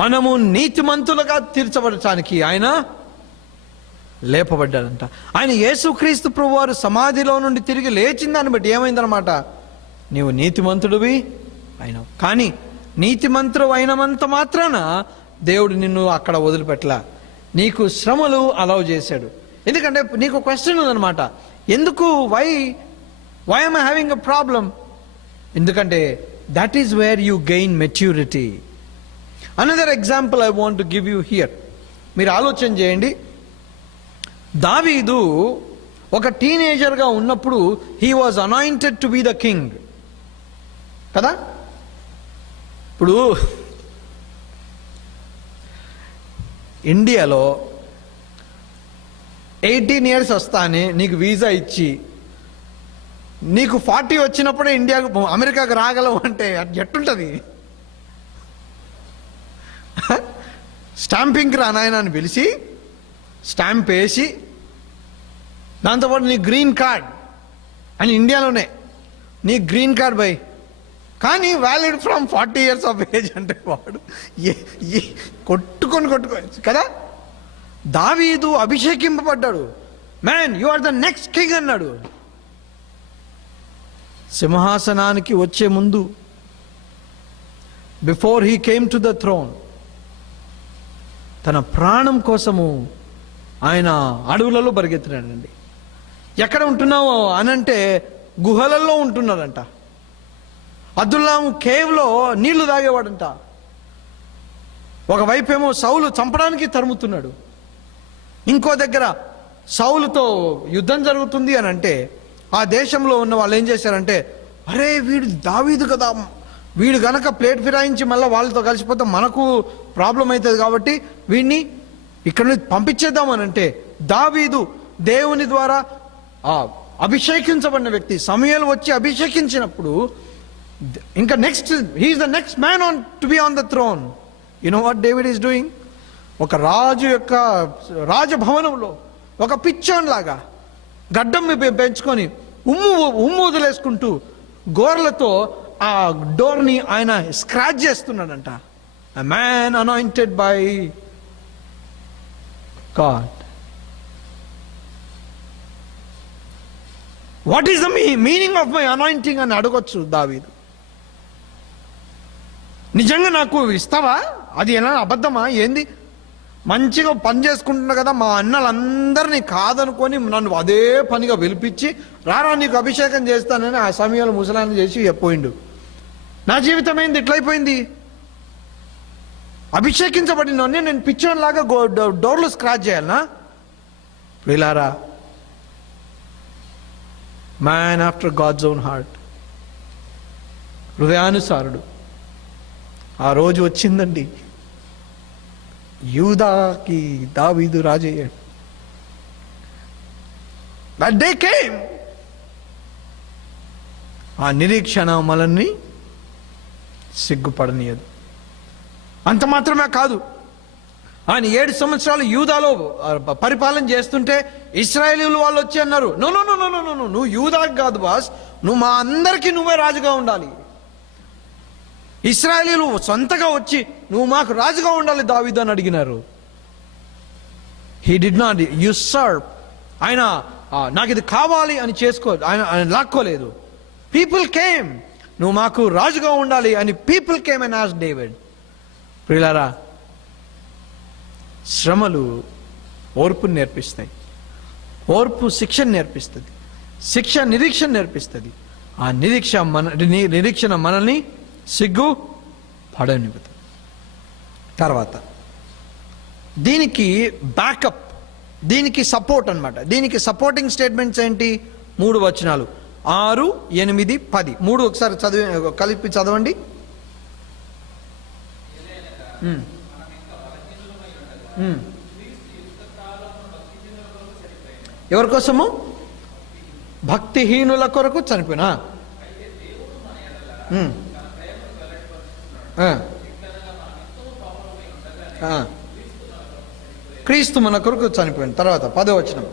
మనము నీతిమంతులుగా తీర్చబడటానికి ఆయన లేపబడ్డాడంట. ఆయన యేసుక్రీస్తు ప్రభువారు సమాధిలో నుండి తిరిగి లేచిన దాన్ని బట్టి ఏమైందనమాట, నీవు నీతిమంతుడివి అయినావు. కానీ నీతిమంతుడు అయినంత మాత్రాన దేవుడు నిన్ను అక్కడ వదిలిపెట్టలా, నీకు శ్రమలు అలౌ చేశాడు. ఎందుకంటే నీకు క్వశ్చన్ ఉందన్నమాట, ఎందుకు why am I having a problem? ఎందుకంటే that is where you gain maturity. Another example I want to give you here. మీరు ఆలోచన చేయండి, దావీదు ఒక టీనేజర్గా ఉన్నప్పుడు he was anointed to be the king కదా. ఇప్పుడు ఇండియాలో 18 years వస్తానే నీకు వీసా ఇచ్చి నీకు 40 వచ్చినప్పుడే అమెరికాకు రాగలవు అంటే ఎట్టుంటుంది? స్టాంపింగ్కి రానాయన అని పిలిచి స్టాంప్ వేసి దాంతోపాటు నీ గ్రీన్ కార్డ్ అని ఇండియాలోనే నీ గ్రీన్ కార్డ్ బై, కానీ valid from 40 years of age అంటే వాడు కొట్టుకొని కదా. దావీదు అభిషేకింపబడ్డాడు, man you are the next king అన్నాడు. సింహాసనానికి వచ్చే ముందు, before he came to the throne, తన ప్రాణం కోసము ఆయన అడవులలో పరిగెత్తినాడండి. ఎక్కడ ఉంటున్నావు అనంటే గుహలలో ఉంటున్నాడంట. అబ్దుల్లాం కేవ్లో నీళ్లు తాగేవాడంట. ఒకవైపేమో సౌలు చంపడానికి తరుముతున్నాడు, ఇంకో దగ్గర సౌలుతో యుద్ధం జరుగుతుంది అని అంటే ఆ దేశంలో ఉన్న వాళ్ళు ఏం చేశారంటే, అరే వీడు దావీదు కదా, వీడు గనక ప్లేట్ ఫిరాయించి మళ్ళీ వాళ్ళతో కలిసిపోతే మనకు ప్రాబ్లం అవుతుంది కాబట్టి వీడిని ఇక్కడ నుంచి పంపించేద్దామని అంటే, దావీదు దేవుని ద్వారా అభిషేకించబడిన వ్యక్తి. సమూయేలు వచ్చి అభిషేకించినప్పుడు ఇంకా next he is the next man on to be on the throne. You know what David is doing? ఒక రాజు యొక్క రాజభవనంలో ఒక పిచ్చోన్ లాగా గడ్డం పెంచుకొని ఉమ్ము వదిలేసుకుంటూ గోర్లతో ఆ డోర్ని ఆయన scratch చేస్తున్నాడంట. A man anointed by God. What is the meaning of my anointing అని అడగొచ్చు దావీదు. నిజంగా నాకు ఇస్తావా? అది ఎలా అబద్ధమా ఏంది? మంచిగా పని చేసుకుంటున్నా కదా, మా అన్నలందరినీ కాదనుకొని నన్ను అదే పనిగా పిలిపించి రారా నీకు అభిషేకం చేస్తానని ఆ సమయంలో ముసలాన్ని చేసి పోయిండు. నా జీవితం ఏంది ఇట్లయిపోయింది? అభిషేకించబడిన నేను పిచ్చోన్ లాగా డోర్లు స్క్రాచ్ చేయాలనా? వీలారా, man after God's own heart, హృదయానుసారుడు. ఆ రోజు వచ్చిందండి, యూదాకి దావీదు రాజయ్యాడు. That day came. ఆ నిరీక్షణ మనల్ని సిగ్గుపడనీయదు. అంత మాత్రమే కాదు, ఆయన 7 సంవత్సరాలు యూదాలో పరిపాలన చేస్తుంటే ఇశ్రాయేలీయులు వాళ్ళు వచ్చి అన్నారు, no no no no no no, నువ్వు యూదాకి కాదు బాస్, నువ్వు మా అందరికీ నువ్వే రాజుగా ఉండాలి. ఇశ్రాయేలీయులు సొంతగా వచ్చి నువ్వు మాకు రాజుగా ఉండాలి దావీదు అని అడిగినారు. He did not usurp. ఆయన నాకు ఇది కావాలి అని ఆయన లాక్కోలేదు. పీపుల్ కేమ్, నువ్వు మాకు రాజుగా ఉండాలి అని people came and asked David. ప్రియులారా, శ్రమలు ఓర్పుని నేర్పిస్తాయి, ఓర్పు శిక్షణ నేర్పిస్తుంది, శిక్ష నిరీక్షణ నేర్పిస్తుంది. ఆ నిరీక్షణ మనల్ని సిగ్గు పడనివ్వదు. తర్వాత దీనికి బ్యాకప్, దీనికి సపోర్ట్ అన్నమాట. దీనికి సపోర్టింగ్ స్టేట్మెంట్స్ ఏంటి? 3 వచనాలు 6, 8, 10 3 ఒకసారి కలిపి చదవండి. ఎవరి కోసము? భక్తిహీనుల కొరకు చనిపోయినా. క్రీస్తు మన కొరకు చనిపోయింది. తర్వాత 10వ వచనం,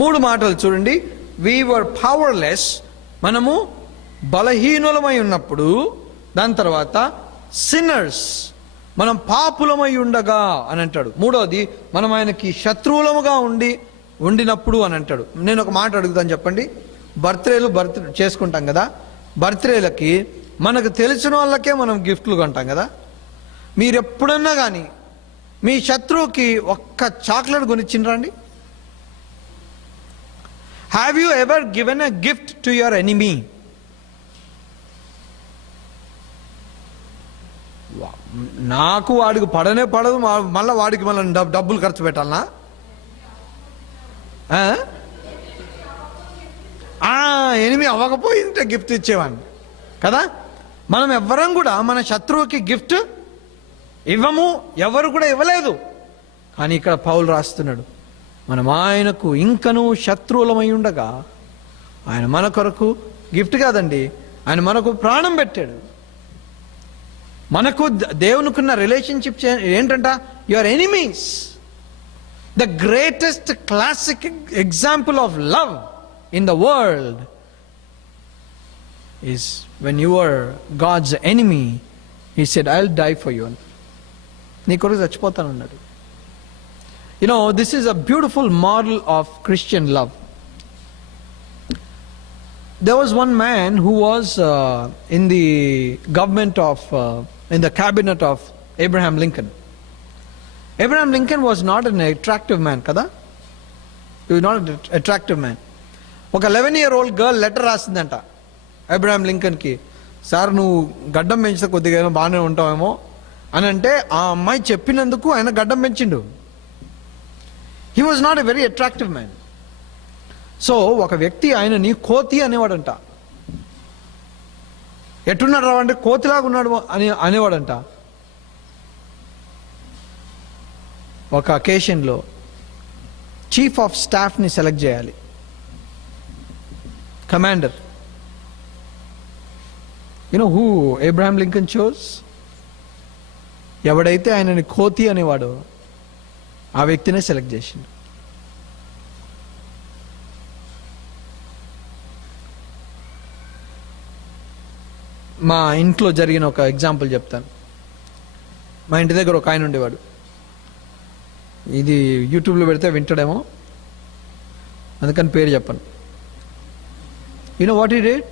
మూడు మాటలు చూడండి. వీ వర్ పవర్లెస్, మనము బలహీనులమై ఉన్నప్పుడు, దాని తర్వాత సిన్నర్స్, మనం పాపులమై ఉండగా అని అంటాడు. మూడవది, మనం ఆయనకి శత్రువులముగా ఉండినప్పుడు అని అంటాడు. నేను ఒక మాట అడుగుతాను, చెప్పండి. బర్త్డే చేసుకుంటాం కదా, బర్త్డేలకి మనకు తెలిసిన వాళ్ళకే మనం గిఫ్ట్లు కొంటాం కదా. మీరు ఎప్పుడన్నా కానీ మీ శత్రువుకి ఒక్క చాక్లెట్ కొనిచ్చిండ్రా అండి? Have you ever given a gift to your enemy? నాకు వాడికి పడనే పడదు, మళ్ళీ వాడికి మళ్ళీ డబ్బులు ఖర్చు పెట్టాలనా? ఎనిమి అవ్వకపోయింటే గిఫ్ట్ ఇచ్చేవాడిని కదా. మనం ఎవ్వరం కూడా మన శత్రువుకి గిఫ్ట్ ఇవ్వము, ఎవరు కూడా ఇవ్వలేదు. కానీ ఇక్కడ పౌలు రాస్తున్నాడు, మనం ఆయనకు ఇంకనూ శత్రువులమై ఉండగా ఆయన మన కొరకు గిఫ్ట్ కాదండి, ఆయన మనకు ప్రాణం పెట్టాడు. మనకు దేవునికున్న రిలేషన్షిప్ ఏంటంట? Your enemies. The greatest classic example of love in the world is when you are God's enemy, he said I will die for you. నీ కొరకు చచ్చిపోతానన్నాడు. You know, this is a beautiful model of Christian love. There was one man who was in the government of, in the cabinet of Abraham Lincoln. Abraham Lincoln was not an attractive man, kada? He was not an attractive man. ఒక 11-year-old girl letter రాసిందంట Abraham Lincoln కి, sir నువ్వు గడ్డం పెంచితే కొద్దిగా ఏమో బాగానే ఉంటావేమో అని అంటే, ఆ అమ్మాయి చెప్పినందుకు ఆయన గడ్డం పెంచిండు. He was not a very attractive man. So ఒక వ్యక్తి ఆయనని కోతి అనేవాడంట. ఎట్టున్నాడు రా అంటే కోతిలాగా ఉన్నాడు అని అనేవాడంట. ఒక అకేషన్లో చీఫ్ ఆఫ్ స్టాఫ్ని సెలెక్ట్ చేయాలి, commander. You know who Abraham Lincoln chose? ఎవడైతే ఆయనని కోతి అనేవాడో ఆ వ్యక్తినే సెలెక్ట్ చేసిండు. మా ఇంట్లో జరిగిన ఒక ఎగ్జాంపుల్ చెప్తాను. మా ఇంటి దగ్గర ఒక ఆయన ఉండేవాడు. ఇది యూట్యూబ్లో పెడితే వింటాడేమో, అందుకని పేరు చెప్పను. You know what he did?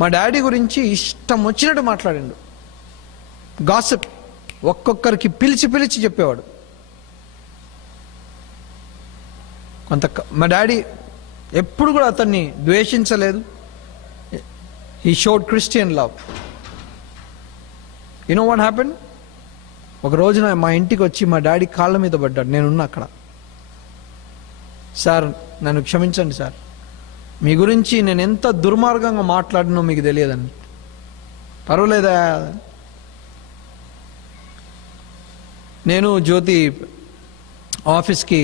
మా డాడీ గురించి ఇష్టం వచ్చినట్టు మాట్లాడిండు. గాసిప్ ఒక్కొక్కరికి పిలిచి పిలిచి చెప్పేవాడు. మా డాడీ ఎప్పుడు కూడా అతన్ని ద్వేషించలేదు. He showed Christian love. You know what happen? ఒక రోజున మా ఇంటికి వచ్చి మా డాడీ కాళ్ళ మీద పడ్డాడు. నేనున్నా అక్కడ. సార్ నన్ను క్షమించండి సార్, మీ గురించి నేను ఎంత దుర్మార్గంగా మాట్లాడినో మీకు తెలియదని. పర్వాలేదా? నేను జ్యోతి ఆఫీస్కి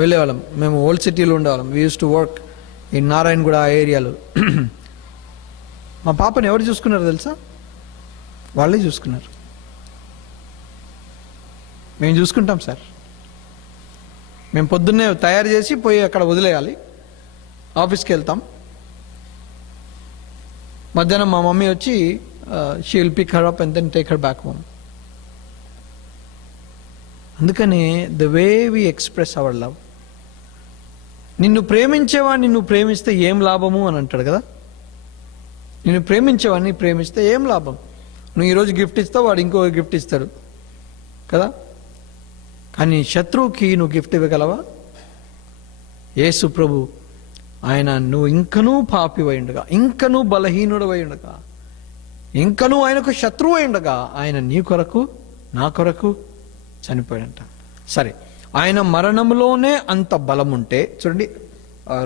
వెళ్ళేవాళ్ళం. మేము ఓల్డ్ సిటీలో ఉండేవాళ్ళం. వీ యూస్ టు వర్క్ ఈ నారాయణగూడ ఆ ఏరియాలో. మా పాపని ఎవరు చూసుకున్నారు తెలుసా? వాళ్ళే చూసుకున్నారు. మేము చూసుకుంటాం సార్. మేము పొద్దున్నే తయారు చేసి పోయి అక్కడ వదిలేయాలి, ఆఫీస్కి వెళ్తాం. మధ్యాహ్నం మా మమ్మీ వచ్చి she will pick her up and then take her back home. అందుకని the way we express our love. నిన్ను ప్రేమించేవాడిని నువ్వు ప్రేమిస్తే ఏం లాభము అని అంటాడు కదా. నిన్ను ప్రేమించేవాడిని ప్రేమిస్తే ఏం లాభం? నువ్వు ఈరోజు గిఫ్ట్ ఇస్తావు, వాడు ఇంకో గిఫ్ట్ ఇస్తాడు కదా. కానీ శత్రువుకి నువ్వు గిఫ్ట్ ఇవ్వగలవా? యేసు ప్రభు ఆయన నువ్వు ఇంకనూ పాపివై ఉండగా, ఇంకనూ బలహీనుడవై ఉండగా, ఇంకనూ ఆయనకు శత్రువు అయి ఉండగా ఆయన నీ కొరకు నా కొరకు చనిపోయాడంట. సరే, ఆయన మరణంలోనే అంత బలం ఉంటే చూడండి,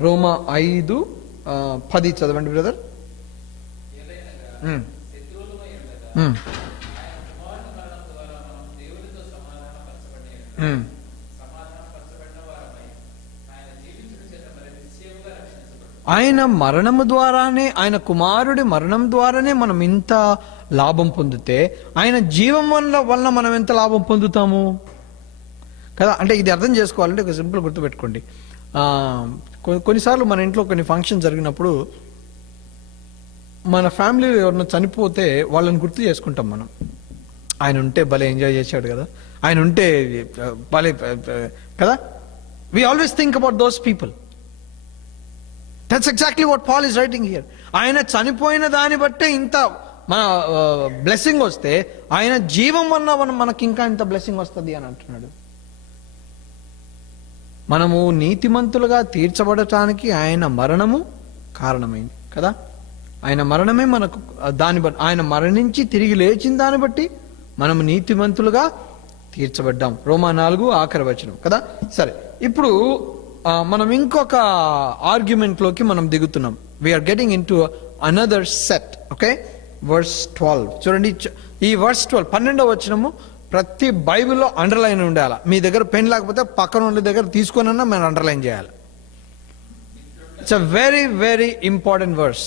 రోమా 5:10 చదవండి బ్రదర్. ఆయన మరణము ద్వారానే, ఆయన కుమారుడి మరణం ద్వారానే మనం ఇంత లాభం పొందితే, ఆయన జీవం వల్ల మనం ఎంత లాభం పొందుతాము కదా. అంటే ఇది అర్థం చేసుకోవాలంటే ఒక సింపుల్ గుర్తుపెట్టుకోండి. కొన్నిసార్లు మన ఇంట్లో కొన్ని ఫంక్షన్ జరిగినప్పుడు మన ఫ్యామిలీలో ఎవరైనా చనిపోతే వాళ్ళని గుర్తు చేసుకుంటాం మనం. ఆయన ఉంటే భలే ఎంజాయ్ చేశాడు కదా, ఆయన ఉంటే భలే కదా. We always think about those people. That's exactly what Paul is writing here. ఆయన చనిపోయిన దాన్ని బట్టే ఇంత మన బ్లెస్సింగ్ వస్తే, ఆయన జీవం వల్ల మనకి ఇంకా ఇంత బ్లెస్సింగ్ వస్తుంది అని అంటున్నాడు. మనము నీతిమంతులుగా తీర్చబడటానికి ఆయన మరణము కారణమైంది కదా. ఆయన మరణమే మనకు ఆయన మరణించి తిరిగి లేచిన దాన్ని బట్టి మనము నీతిమంతులుగా తీర్చబడ్డాం. రోమా 4 ఆఖరి వచనం కదా. సరే, ఇప్పుడు మనం ఇంకొక ఆర్గ్యుమెంట్లోకి మనం దిగుతున్నాం. We're getting into another set. Okay, verse 12 చూడండి. ఈ వర్స్ 12 12వ వచనము ప్రతి బైబిల్లో అండర్లైన్ ఉండాలి. మీ దగ్గర పెన్ లేకపోతే పక్కన ఉండే దగ్గర తీసుకొనన్నా మనం అండర్లైన్ చేయాలి. It's a very very important verse.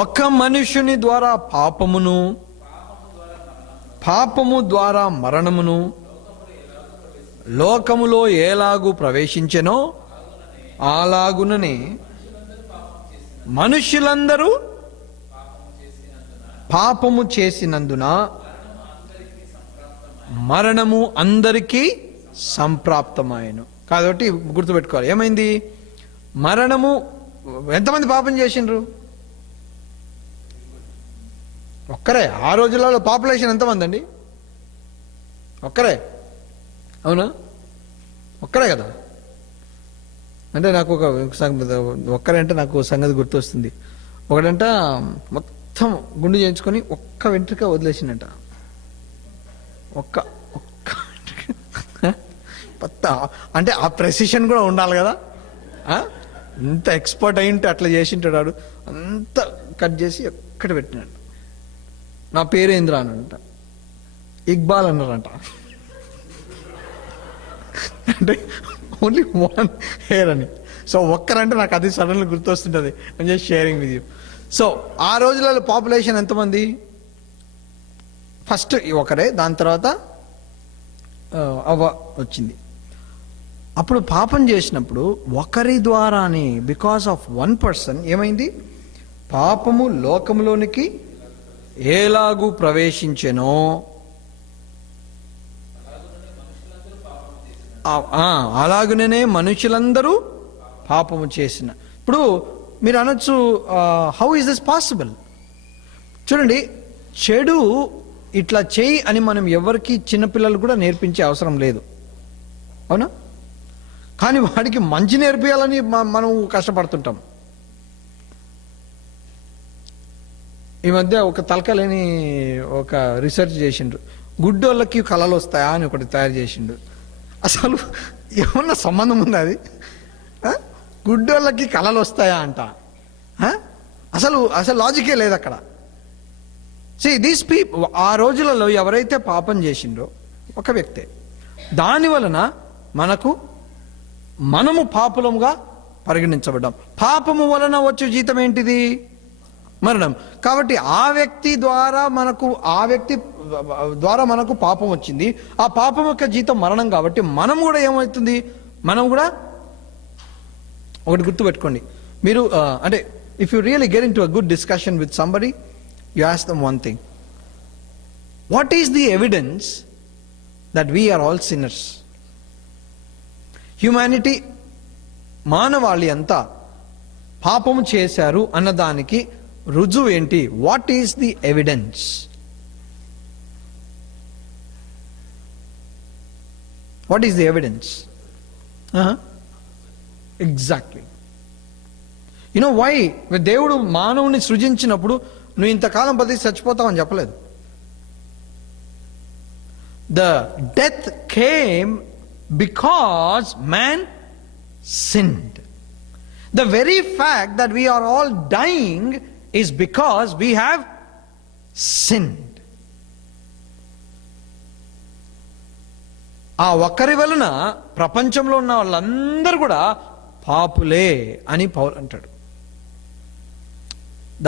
ఒక మనుషుని ద్వారా పాపమును, పాపము ద్వారా మరణమును లోకములో ఎలాగూ ప్రవేశించెనో అలాగుననే మనుషులందరూ పాపము చేసినందున మరణము అందరికీ సంప్రాప్తమాయెను. కాబట్టి గుర్తుపెట్టుకోవాలి, ఏమైంది? మరణము, ఎంతమంది పాపం చేసిండ్రు? ఒక్కరే. ఆ రోజులలో పాపులేషన్ ఎంతమంది అండి? ఒక్కరే. అవునా? ఒక్కరే కదా. అంటే నాకు ఒక్కరే అంటే నాకు సంగతి గుర్తొస్తుంది. ఒకడంట మొత్తం గుండు చేయించుకొని ఒక్క వెంట్రుక వదిలేసిండట. ఒక్క వెంట్రుక అంటే ఆ ప్రెసిషన్ కూడా ఉండాలి కదా. ఇంత ఎక్స్పర్ట్ అయింటే అట్లా చేసింటాడు. అంత కట్ చేసి ఎక్కడ పెట్టినాడు. నా పేరు ఏంద్రా అనంట. ఇక్బాల్ అన్నారంట. అంటే ఓన్లీ 1 హెయిర్ అని. సో ఒక్కరంటే నాకు అది సడన్గా గుర్తొస్తుంటుంది. I'm just sharing with you. So ఆ రోజులలో పాపులేషన్ ఎంతమంది? ఫస్ట్ ఒకరే, దాని తర్వాత అవ్వ వచ్చింది. అప్పుడు పాపం చేసినప్పుడు ఒకరి ద్వారానే, బికాస్ ఆఫ్ 1 పర్సన్ ఏమైంది? పాపము లోకంలోనికి ఎలాగూ ప్రవేశించెనో అలాగునే మనుషులందరూ పాపము చేసిన. ఇప్పుడు మీరు అనొచ్చు, హౌ ఇస్ దిస్ పాసిబుల్? చూడండి, చెడు ఇట్లా చేయి అని మనం ఎవరికి, చిన్నపిల్లలు కూడా నేర్పించే అవసరం లేదు, అవునా? కానీ వాడికి మంచి నేర్పియాలని మనం కష్టపడుతుంటాం. ఈ మధ్య ఒక తలకలేని ఒక రీసెర్చ్ చేసిండ్రు. గుడ్డోళ్ళకి కళలు వస్తాయా అని ఒకటి తయారు చేసిండు. అసలు ఏమన్నా సంబంధం ఉందా అది? గుడ్డోళ్ళకి కళలు వస్తాయా అంట. అసలు లాజికే లేదు అక్కడ. దీస్ పీపుల్, ఆ రోజులలో ఎవరైతే పాపం చేసిండ్రో ఒక వ్యక్తే, దాని వలన మనము పాపులముగా పరిగణించబడ్డాం. పాపము వలన వచ్చే జీతం ఏంటిది? మరణం. కాబట్టి ఆ వ్యక్తి ద్వారా మనకు పాపం వచ్చింది. ఆ పాపం యొక్క జీతం మరణం. కాబట్టి మనం కూడా ఏమవుతుంది? మనం కూడా ఒకటి గుర్తుపెట్టుకోండి. మీరు అంటే if you really get in to a good discussion with somebody, you ask them one thing, what is the evidence that we are all sinners? Humanity, మానవాళి అంతా పాపము చేశారు అన్నదానికి రుజువు ఏంటి? What is the evidence? What is the evidence? Exactly. You know why? దేవుడు మానవుని సృజించినప్పుడు నువ్వు ఇంతకాలం బతికి చచ్చిపోతావని చెప్పలేదు. The death came because man sinned. The very fact that we are all dying is because we have sinned. ఆ ఒక్కరి వలన ప్రపంచంలో ఉన్న వాళ్ళందరూ కూడా పాపులే అని పౌలు అంటాడు.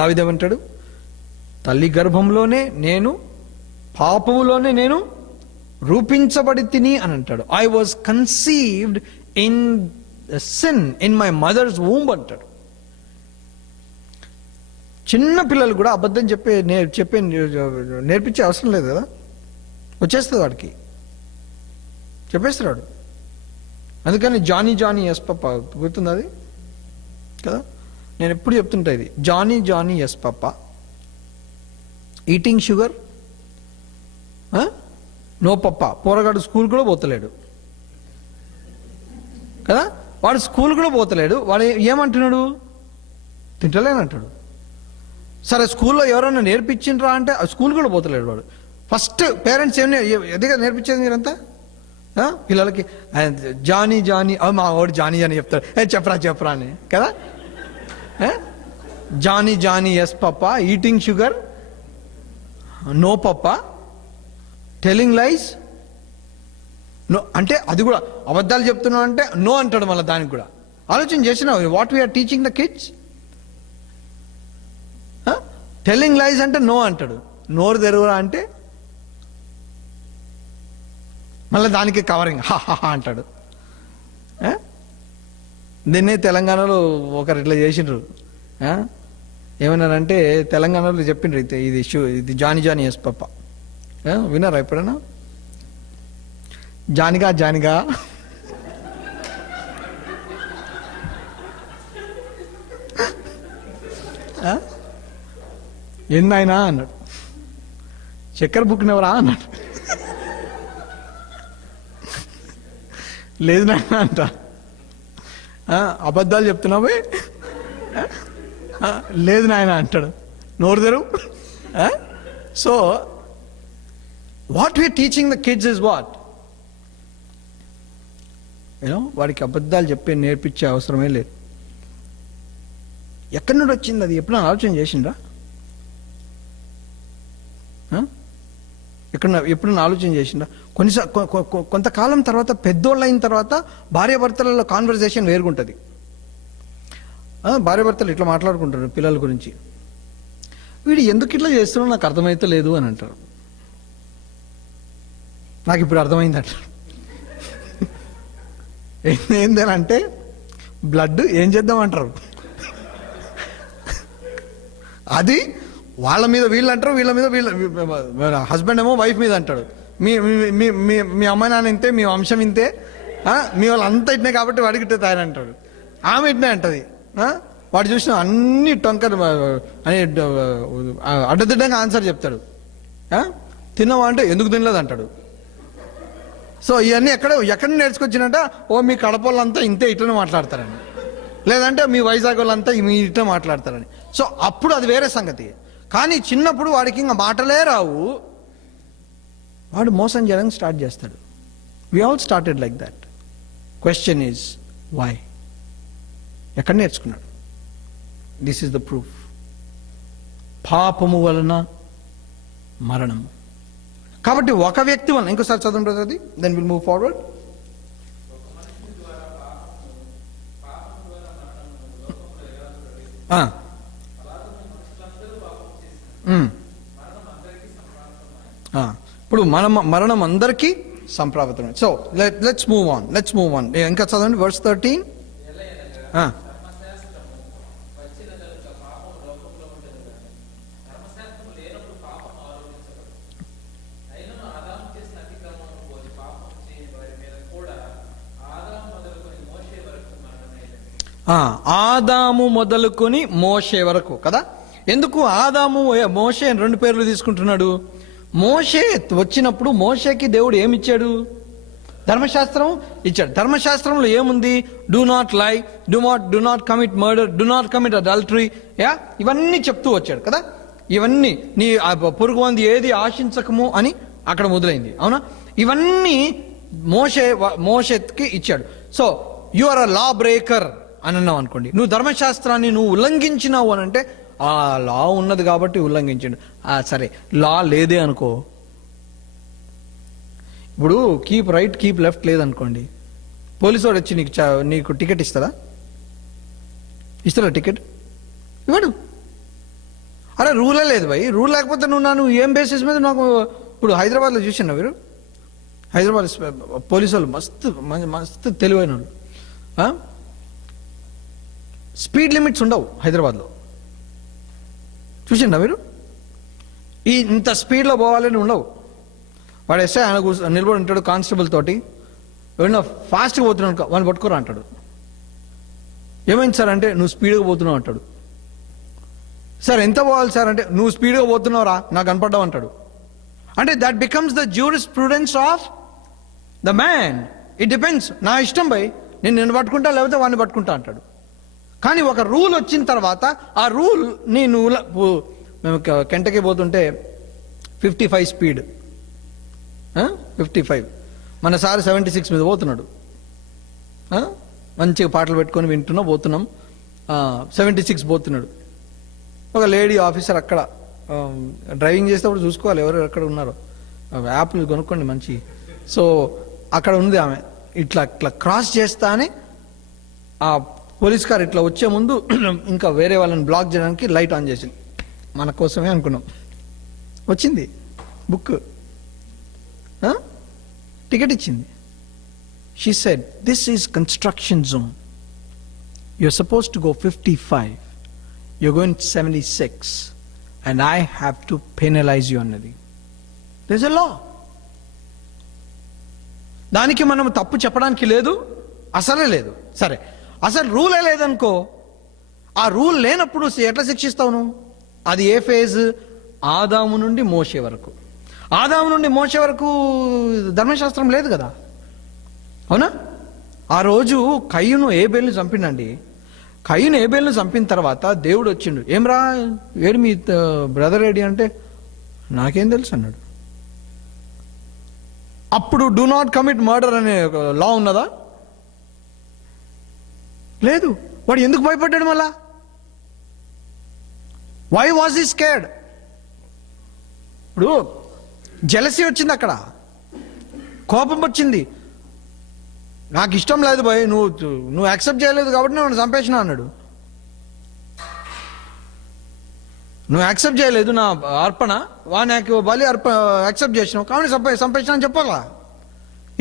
దావీదేమంటాడు? తల్లి గర్భంలోనే నేను, పాపములోనే నేను రూపించబడి తిని అని అంటాడు. I was conceived in sin in my mother's womb అంటాడు. చిన్న పిల్లలు కూడా అబద్ధం నేర్పించే అవసరం లేదు కదా, వచ్చేస్తుంది వాడికి, చెప్పేస్తున్నాడు. అందుకని జానీ జానీ ఎస్ పప్ప గుర్తుంది అది కదా, నేను ఎప్పుడు చెప్తుంటా ఇది. Johnny Johnny yes papa, eating sugar no papa. పోరగాడు స్కూల్ కూడా పోతలేడు కదా, వాడు స్కూల్ కూడా పోతలేడు. వాడు ఏమంటున్నాడు, తింటలేనంటాడు. సరే స్కూల్లో ఎవరైనా నేర్పించిండ్రా అంటే స్కూల్ కూడా పోతలేడు వాడు. ఫస్ట్ పేరెంట్స్ ఎదిగా నేర్పించేది మీరంతా పిల్లలకి జానీ జానీ, మా వాడు జానీ జానీ చెప్తాడు, చెప్పరా చెప్పరా అని కదా. Johnny Johnny yes papa, eating sugar no papa, telling lies no. అంటే అది కూడా అబద్ధాలు చెప్తున్నావు అంటే నో అంటాడు. మళ్ళీ దానికి కూడా ఆలోచన చేసినావు what we are teaching the kids. Telling lies అంటే నో అంటాడు. నోరు తెరువురా అంటే మళ్ళీ దానికి కవరింగ్ హా అంటాడు. దీన్నే తెలంగాణలో ఒకరు ఇట్లా చేసిండ్రు. ఏమన్నారంటే తెలంగాణలో చెప్పిండ్రు ఇది జానీ జానీ ఎస్ పప్ప. విన్నారా ఎప్పుడైనా? జానిగా జానిగా ఎన్నైనా అన్నాడు. చక్కెర బుక్కినవరా అన్నాడు. లేదు నాయన అంట. అబద్ధాలు చెప్తున్నావే, లేదు నాయన అంటాడు. నోరు తెరువు. So what we are teaching the kids is what, వాడికి అబద్ధాలు చెప్పి నేర్పించే అవసరమే లేదు. ఎక్కడి నుండి వచ్చింది అది ఎప్పుడైనా ఆలోచన చేసిండ్రా? ఎప్పుడైనా ఆలోచన చేసిండ్రా? కొంతకాలం తర్వాత పెద్దోళ్ళు అయిన తర్వాత భార్యాభర్తలలో కాన్వర్సేషన్ వేరుగుంటుంది. భార్యాభర్తలు ఇట్లా మాట్లాడుకుంటారు పిల్లల గురించి. వీడు ఎందుకు ఇట్లా చేస్తున్నాడో నాకు అర్థమైతే లేదు అని అంటారు. నాకు ఇప్పుడు అర్థమైంది అంటారు. ఏంటంటే బ్లడ్ ఏం చేద్దామంటారు. అది వాళ్ళ మీద వీళ్ళు అంటారు, వీళ్ళ మీద వీళ్ళ హస్బెండ్ ఏమో వైఫ్ మీద అంటాడు. మీ అమ్మాయి నాన్న ఇంతే, మీ వంశం ఇంతే, మీ వాళ్ళు అంతా ఇట్నే కాబట్టి వాడికి ఇట్టే తయారంటాడు. ఆమె ఇట్నే అంటది. వాడు చూసిన అన్ని టొంకర్ అని అడ్డదిడ్డంగా ఆన్సర్ చెప్తాడు. తిన్నావా అంటే ఎందుకు తినలేదు అంటాడు. సో ఇవన్నీ ఎక్కడ నేర్చుకొచ్చినట్ట, మీ కడప వాళ్ళంతా ఇంతే ఇట్లనే మాట్లాడతారని, లేదంటే మీ వైజాగ్ వాళ్ళంతా మీ ఇట్లా మాట్లాడతారని. సో అప్పుడు అది వేరే సంగతి. కానీ చిన్నప్పుడు వాడికి ఇంకా మాటలే రావు, వాడు మోసం చేయడం స్టార్ట్ చేస్తాడు. We all started like that. Question is why? ఎక్కడ నేర్చుకున్నాడు? This is the proof. పాపము వలన మరణము. కాబట్టి ఒక వ్యక్తి వలన, ఇంకోసారి చదవండి అది, దెన్ విల్ మూవ్ ఫార్వర్డ్. ఇప్పుడు మరణం అందరికీ సంప్రాప్తమే. So let's move on. ఇంకా చదవండి వర్స్ 13. ఆదాము మొదలుకొని మోషే వరకు కదా. ఎందుకు ఆదాము మోషే రెండు పేర్లు తీసుకుంటున్నాడు? మోషే వచ్చినప్పుడు మోషేకి దేవుడు ఏమిచ్చాడు? ధర్మశాస్త్రం ఇచ్చాడు. ధర్మశాస్త్రంలో ఏముంది? డూ నాట్ లై, do not commit murder, do not commit adultery, ఇవన్నీ చెప్తూ వచ్చాడు కదా. ఇవన్నీ నీ పొరుగు మంది ఏది ఆశించకము అని అక్కడ మొదలైంది, అవునా? ఇవన్నీ మోషేకి ఇచ్చాడు. So you are a law breaker అని అన్నావు అనుకోండి, నువ్వు ధర్మశాస్త్రాన్ని నువ్వు ఉల్లంఘించినావు అని అంటే, ఆ లా ఉన్నది కాబట్టి ఉల్లంఘించండు. సరే లా లేదే అనుకో, ఇప్పుడు కీప్ రైట్ కీప్ లెఫ్ట్ లేదనుకోండి, పోలీసు వాడు వచ్చి నీకు టికెట్ ఇస్తాడా? టికెట్ ఇవ్వడు. అరే రూలే లేదు భయ్, రూల్ లేకపోతే నువ్వు ఏం బేసిస్ మీద నాకు ఇప్పుడు హైదరాబాద్లో చూసినా మీరు హైదరాబాద్ పోలీసు వాళ్ళు మస్తు తెలివైన వాళ్ళు. స్పీడ్ లిమిట్స్ ఉండవు హైదరాబాద్లో. చూసిండా మీరు? ఇంత స్పీడ్లో పోవాలని ఉండవు. వాడు ఎస్ఐ ఆయన నిలబడి ఉంటాడు కానిస్టేబుల్ తోటి, ఎవరైనా ఫాస్ట్గా పోతున్నాడు వాళ్ళు పట్టుకోరా అంటాడు. ఏమైంది సార్ అంటే నువ్వు స్పీడ్గా పోతున్నావు అంటాడు. సార్ ఎంత పోవాలి సార్ అంటే నువ్వు స్పీడ్గా పోతున్నావురా నాకు కనపడ్డావు అంటాడు. అంటే that becomes the jurisprudence of the man. It depends, నా ఇష్టం భయ్, నేను పట్టుకుంటా లేకపోతే వాడిని పట్టుకుంటా అంటాడు. కానీ ఒక రూల్ వచ్చిన తర్వాత ఆ రూల్ మేము కెంటకి పోతుంటే 55 స్పీడ్, 55, మన సార్ 76 మీద పోతున్నాడు. మంచిగా పాటలు పెట్టుకొని వింటున్నా పోతున్నాం, 76 పోతున్నాడు. ఒక లేడీ ఆఫీసర్ అక్కడ డ్రైవింగ్ చేసేటప్పుడు చూసుకోవాలి ఎవరు ఎక్కడ ఉన్నారో, యాప్లు కొనుక్కోండి మంచి. సో అక్కడ ఉంది ఆమె, ఇట్లా క్రాస్ చేస్తానే ఆ పోలీస్ కార్ ఇట్లా వచ్చే ముందు ఇంకా వేరే వాళ్ళని బ్లాక్ చేయడానికి లైట్ ఆన్ చేసింది. మన కోసమే అనుకున్నాం, వచ్చింది బుక్, టికెట్ ఇచ్చింది. She said this is construction zone, you're suppose to go 55, you're going 76 and I have to penalize you అన్నది. there's a law. దానికి మనం తప్పు చెప్పడానికి లేదు, అసలే లేదు. సరే అసలు రూలే లేదనుకో, ఆ రూల్ లేనప్పుడు ఎట్లా శిక్షిస్తావు నువ్వు? అది ఏ ఫేజ్? ఆదాము నుండి మోషే వరకు. ఆదాము నుండి మోషే వరకు ధర్మశాస్త్రం లేదు కదా, అవునా? ఆ రోజు కయ్యూను ఏబేలును చంపిండండి. కయ్యూను ఏబేలును చంపిన తర్వాత దేవుడు వచ్చిండు, ఏమ్రా ఏడు మీ బ్రదర్ ఏడి అంటే నాకేం తెలుసు అన్నాడు. అప్పుడు డూ నాట్ కమిట్ మర్డర్ అనే లా ఉన్నదా? లేదు. వాడు ఎందుకు భయపడ్డాడు మళ్ళా? Why was he scared? ఇప్పుడు జెలసీ వచ్చింది, అక్కడ కోపం వచ్చింది. నాకు ఇష్టం లేదు భయ్, నువ్వు యాక్సెప్ట్ చేయలేదు కాబట్టి నేను చంపేసిన అన్నాడు. నువ్వు యాక్సెప్ట్ చేయలేదు నా అర్పణ, నాకు బలి యాక్సెప్ట్ చేసినావు కాబట్టి చంపేసిన అని చెప్పాలా?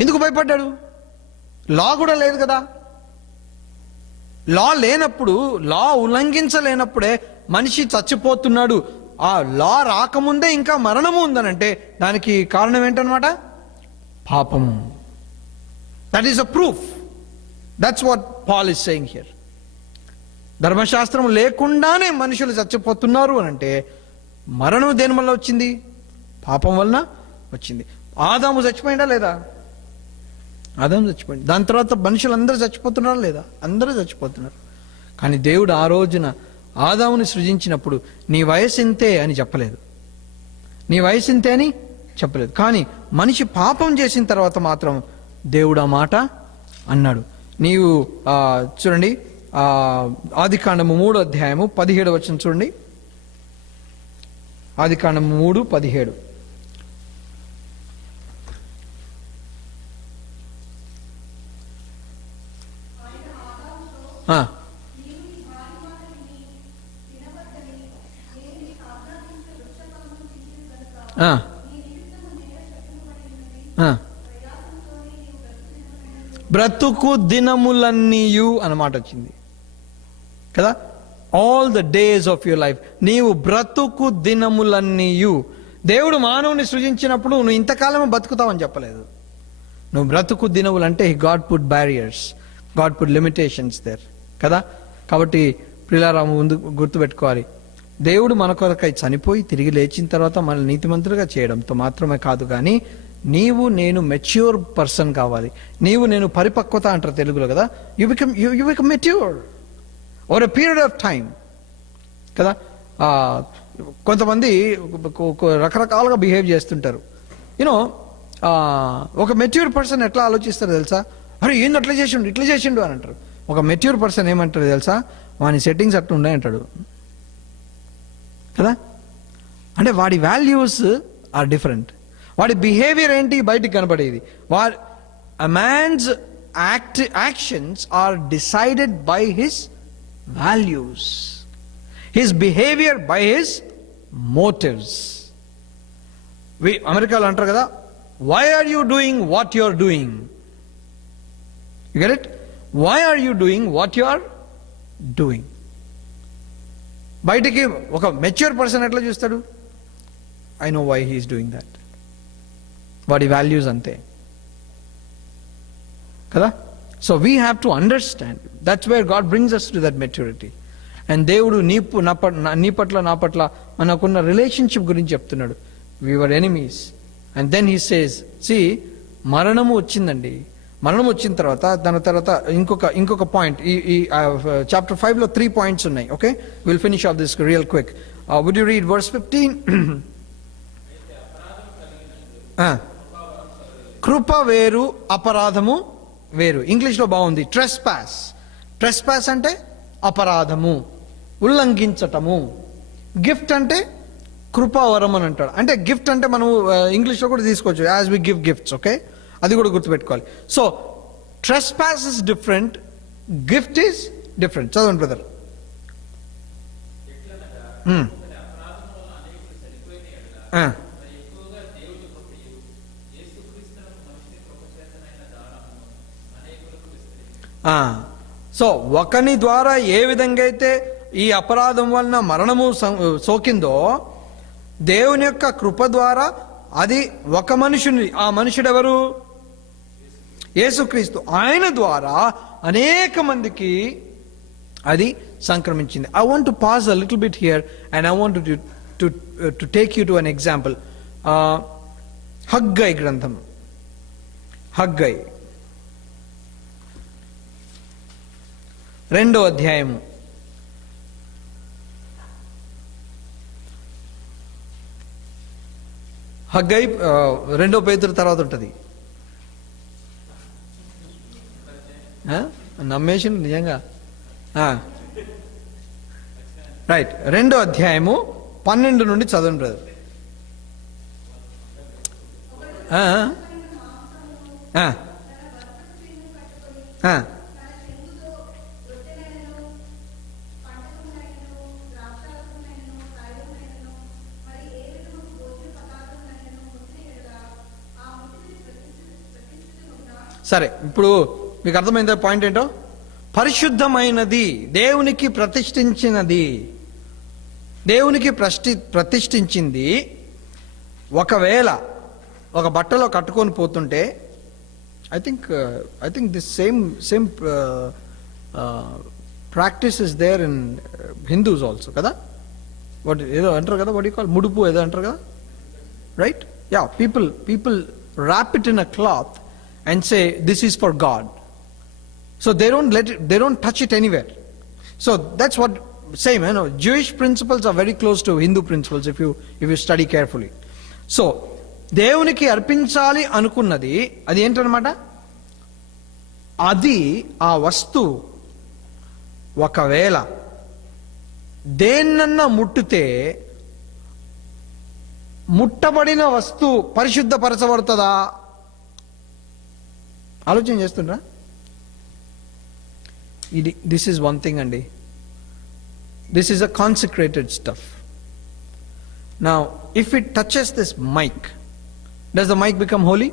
ఎందుకు భయపడ్డాడు? లా కూడా లేదు కదా. లా లేనప్పుడు, లా ఉల్లంఘించలేనప్పుడే మనిషి చచ్చిపోతున్నాడు. ఆ లా రాకముందే ఇంకా మరణము ఉందనంటే దానికి కారణం ఏంటనమాట? పాపము. That is a proof. That's what Paul is saying here. ధర్మశాస్త్రం లేకుండానే మనుషులు చచ్చిపోతున్నారు అని అంటే మరణం దేని వల్ల వచ్చింది? పాపం వలన వచ్చింది. ఆదాము చచ్చిపోయిందా లేదా? ఆదాము చచ్చిపోయింది. దాని తర్వాత మనుషులు అందరూ చచ్చిపోతున్నారా లేదా? అందరూ చచ్చిపోతున్నారు. కానీ దేవుడు ఆ రోజున ఆదాముని సృజించినప్పుడు నీ వయసు ఇంతే అని చెప్పలేదు, నీ వయసు ఇంతే అని చెప్పలేదు. కానీ మనిషి పాపం చేసిన తర్వాత మాత్రం దేవుడు ఆ మాట అన్నాడు. నీవు చూడండి, ఆదికాండము 3:17 చూడండి. ఆదికాండము 3:17. బ్రతుకు దినములన్నీయు అన్నమాట వచ్చింది కదా. All the days of your life, నీవు బ్రతుకు దినములన్నీయు. దేవుడు మానవుని సృజించినప్పుడు నువ్వు ఇంతకాలం బతుకుతావని చెప్పలేదు. నువ్వు బ్రతుకు దినములు అంటే God put barriers, God put limitations there కదా. కాబట్టి ప్రియులారా, ముందు గుర్తుపెట్టుకోవాలి, దేవుడు మన కొరకై చనిపోయి తిరిగి లేచిన తర్వాత మనల్ని నీతిమంతులుగా చేయడంతో మాత్రమే కాదు, కానీ నీవు నేను మెచ్యూర్ పర్సన్ కావాలి. నీవు నేను పరిపక్వత అంటారు తెలుగులో కదా. You become mature over a period of time కదా. కొంతమంది రకరకాలుగా బిహేవ్ చేస్తుంటారు. యూనో, ఒక మెచ్యూర్ పర్సన్ ఎట్లా ఆలోచిస్తారు తెలుసా? అరే ఏంది అట్లా చేసిండు, ఇట్లా చేసిండు అని అంటారు. ఒక మెచ్యూర్ పర్సన్ ఏమంటారు తెలుసా? వాని సెట్టింగ్స్ అట్లా ఉన్నాయి అంటాడు కదా. అంటే వాడి వాల్యూస్ ఆర్ డిఫరెంట్, వాడి బిహేవియర్ ఏంటి బయటికి కనపడేది. a man's actions are decided by his values, his behavior by his motives. అమెరికాలో అంటారు కదా, why are you doing what you are doing? You get it? Why are you doing what you are doing? బయటికి ఒక mature person ఎట్లా చూస్తాడు? I know why he is doing that. వాడి values అంతే కదా. So we have to understand. That's where God brings us to that maturity. And దేవుడు నీ పట్ల నా పట్ల మనకున్న రిలేషన్షిప్ గురించి చెప్తున్నాడు. We were enemies and then he says, C మరణము వచ్చిందండి. మరణం వచ్చిన తర్వాత దాని తర్వాత ఇంకొక పాయింట్ ఈ చాప్టర్ 5లో 3 పాయింట్స్ ఉన్నాయి. Okay, will finish off this real quick. Would you read verse 15? కృప వేరు, అపరాధము వేరు. ఇంగ్లీష్లో బాగుంది, ట్రెస్పాస్. ట్రెస్పాస్ అంటే అపరాధము, ఉల్లంఘించటము. గిఫ్ట్ అంటే కృపావరం అని అంటాడు. అంటే గిఫ్ట్ అంటే మనం ఇంగ్లీష్లో కూడా తీసుకోవచ్చు, as we give gifts. Okay, అది కూడా గుర్తుపెట్టుకోవాలి. So trespass is different, gift is different. చదవండి బ్రదర్. సో ఒకని ద్వారా ఏ విధంగా అయితే ఈ అపరాధం వలన మరణము సోకిందో, దేవుని యొక్క కృప ద్వారా అది ఒక మనుషుని, ఆ మనుషుడు ఎవరు? యేసుక్రీస్తు. ఆయన ద్వారా అనేక మందికి అది సంక్రమించింది. I want to pause a little bit here and I want to take you to an example. Haggai గ్రంథం, హగ్గై 2వ అధ్యాయము. హగ్గై 2వ పేతురు తర్వాత ఉంటుంది. నమ్మేషన్ నిజంగా. రైట్, 2వ అధ్యాయము 12 నుండి చదవండి బ్రదర్. సరే, ఇప్పుడు మీకు అర్థమైందా పాయింట్ ఏంటో? పరిశుద్ధమైనది, దేవునికి ప్రతిష్ఠించినది, దేవునికి ప్రతిష్ఠించింది. ఒకవేళ ఒక బట్టలో కట్టుకొని పోతుంటే, I think this same practice is there in Hindus also కదా. వాట్ ఏదో అంటారు కదా, వాట్ యు కాల్, ముడుపు ఏదో అంటారు కదా, right? Yeah, people wrap it in a cloth and say this is for God. So they don't touch it anywhere. So that's what same, you know, Jewish principles are very close to Hindu principles if you study carefully. So దేవునికి అర్పించాలి అనుకున్నది అది ఏంటన్నమాట? అది ఆ వస్తువు ఒకవేళ దేన్నన్నా ముట్టితే, ముట్టబడిన వస్తువు పరిశుద్ధపరచబడుతుందా? ఆలోచన చేస్తుండ్రా? దిస్ ఈజ్ వన్ థింగ్ అండి. This is a consecrated stuff. Now if it touches this mic, does the mic become holy?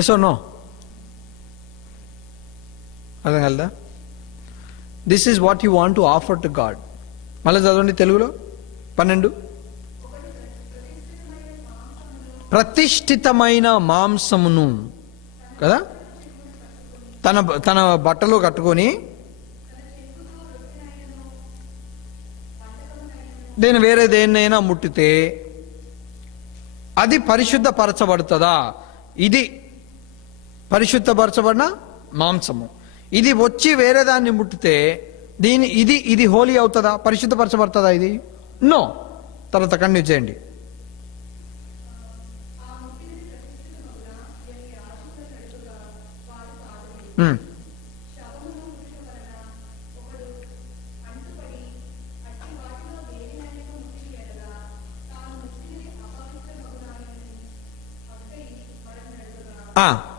Yes or no? అర్థం కలదా? This is what you want to offer to God. మళ్ళీ చదవండి తెలుగులో 12. ప్రతిష్ఠితమైన మాంసమును కదా, తన బట్టలో కట్టుకొని వేరే దేన్నైనా ముట్టితే అది పరిశుద్ధపరచబడుతుందా? ఇది పరిశుద్ధపరచబడిన మాంసము. ఇది వచ్చి వేరే దాన్ని ముట్టితే ఇది హోలీ అవుతుందా? పరిశుద్ధపరచబడుతుందా? ఇది నో. తర్వాత కంటిన్యూ చేయండి.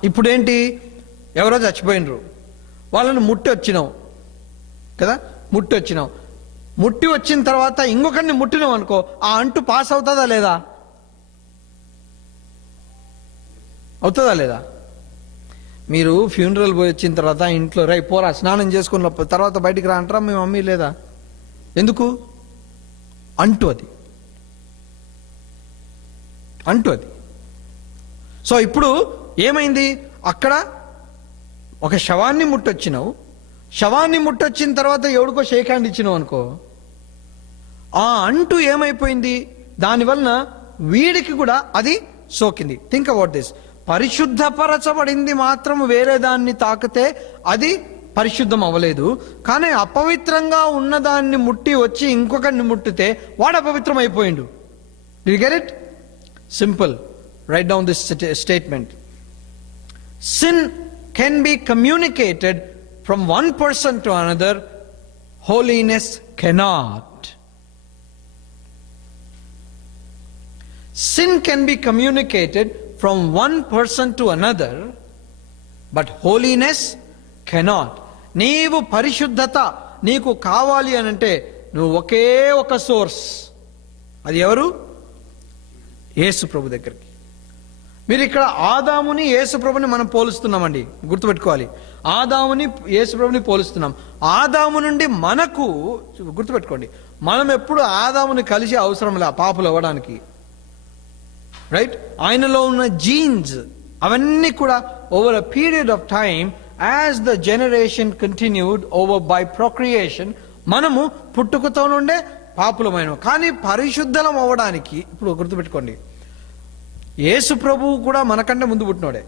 ఇప్పుడేంటి? ఎవరో చచ్చిపోయినరు, వాళ్ళని ముట్టి వచ్చినావు కదా, ముట్టి వచ్చిన తర్వాత ఇంకొకరిని ముట్టినావు అనుకో, ఆ అంటు పాస్ అవుతుందా లేదా? అవుతుందా లేదా? మీరు ఫ్యూనరల్ పోయి వచ్చిన తర్వాత ఇంట్లో పోరా స్నానం చేసుకున్న తర్వాత బయటికి రా అంటారా మీ మమ్మీ లేదా? ఎందుకు? అంటూ అది. సో ఇప్పుడు ఏమైంది, అక్కడ ఒక శవాన్ని ముట్టొచ్చినావు, శవాన్ని ముట్టొచ్చిన తర్వాత ఎవడికో షేక్ హ్యాండ్ ఇచ్చినావు అనుకో, ఆ అంటూ ఏమైపోయింది, దానివలన వీడికి కూడా అది సోకింది. Think about this. పరిశుద్ధపరచబడింది మాత్రం వేరే దాన్ని తాకితే అది పరిశుద్ధం అవ్వలేదు, కానీ అపవిత్రంగా ఉన్నదాన్ని ముట్టి వచ్చి ఇంకొకరిని ముట్టితే వాడు అపవిత్రం అయిపోయిండు. Do you get it? Simple. Right down this statement. Sin can be communicated from one person to another. Holiness cannot. Sin can be communicated from one person to another, but holiness cannot. నీవు పరిశుద్ధత నీకు కావాలి అని అంటే నువ్వు ఒకే ఒక source, అది ఎవరు? యేసు ప్రభు దగ్గరికి. మీరు ఇక్కడ ఆదాముని యేసు ప్రభుని మనం పోలుస్తున్నామండి, గుర్తుపెట్టుకోవాలి. ఆదాముని యేసు ప్రభుని పోలుస్తున్నాం. ఆదాము నుండి మనకు, గుర్తుపెట్టుకోండి, మనం ఎప్పుడు ఆదాముని కలిసి అవసరం లే పాపులు అవ్వడానికి. రైట్? ఆయనలో ఉన్న జీన్స్ అవన్నీ కూడా over a period of time, as the generation continued over by procreation, మనము పుట్టుకతో నుండే పాపులమైన. కానీ పరిశుద్ధలం అవ్వడానికి, ఇప్పుడు గుర్తుపెట్టుకోండి, యేసు ప్రభువు కూడా మనకంటే ముందు పుట్టినోడే,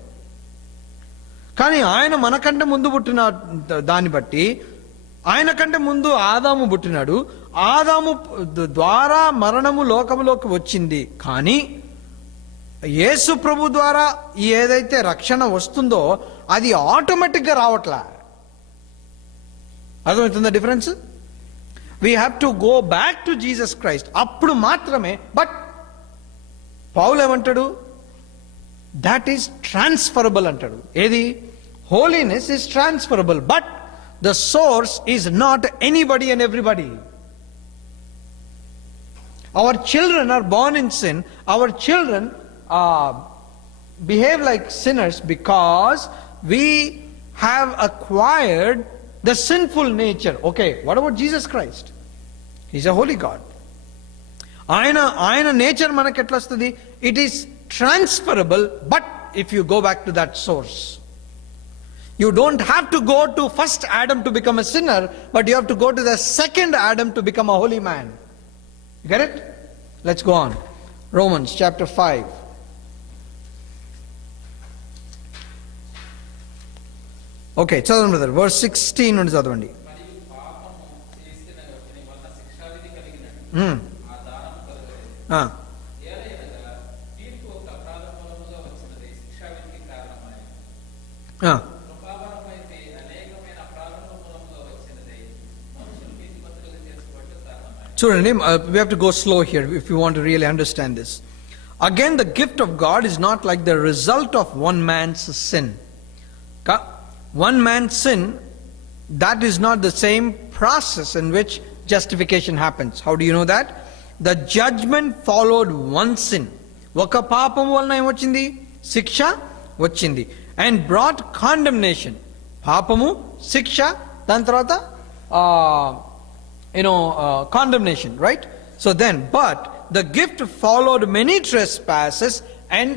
కానీ ఆయన మనకంటే ముందు పుట్టిన దాన్ని బట్టి ఆయన కంటే ముందు ఆదాము పుట్టినాడు. ఆదాము ద్వారా మరణము లోకములోకి వచ్చింది, కానీ యేసు ప్రభు ద్వారా ఏదైతే రక్షణ వస్తుందో అది ఆటోమేటిక్గా రావట్లా. అర్థమవుతుందా difference? We have to go back to Jesus Christ, అప్పుడు మాత్రమే. బట్ పౌలు ఏమంటాడు? దాట్ ఈస్ ట్రాన్స్ఫరబుల్ అంటాడు. ఏది? Holiness is transferable, but the source is not anybody and everybody. Our children are born in sin. Our children behave like sinners because we have acquired the sinful nature. Okay, what about Jesus Christ? He's a holy God. ఆయన nature మనకి ఎట్లా వస్తుంది? It is transferable, but if you go back to that source, you don't have to go to first Adam to become a sinner, but you have to go to the second Adam to become a Holi man. Get it? Let's go on. Romans chapter 5. Okay, చదవండి brother. Verse 16 నుండి చదవండి. చూడండి, we have to go slow here if you want to really understand this. Again, the gift of God is not like the result of one man's sin. One man's sin, that is not the same process in which justification happens. How do you know that? The judgment followed one sin. Oka పాపం వలన ఏమొచ్చింది? శిక్ష వచ్చింది. And brought condemnation. పాపము, శిక్ష, దాని తర్వాత condemnation, right? So then, but the gift followed many trespasses and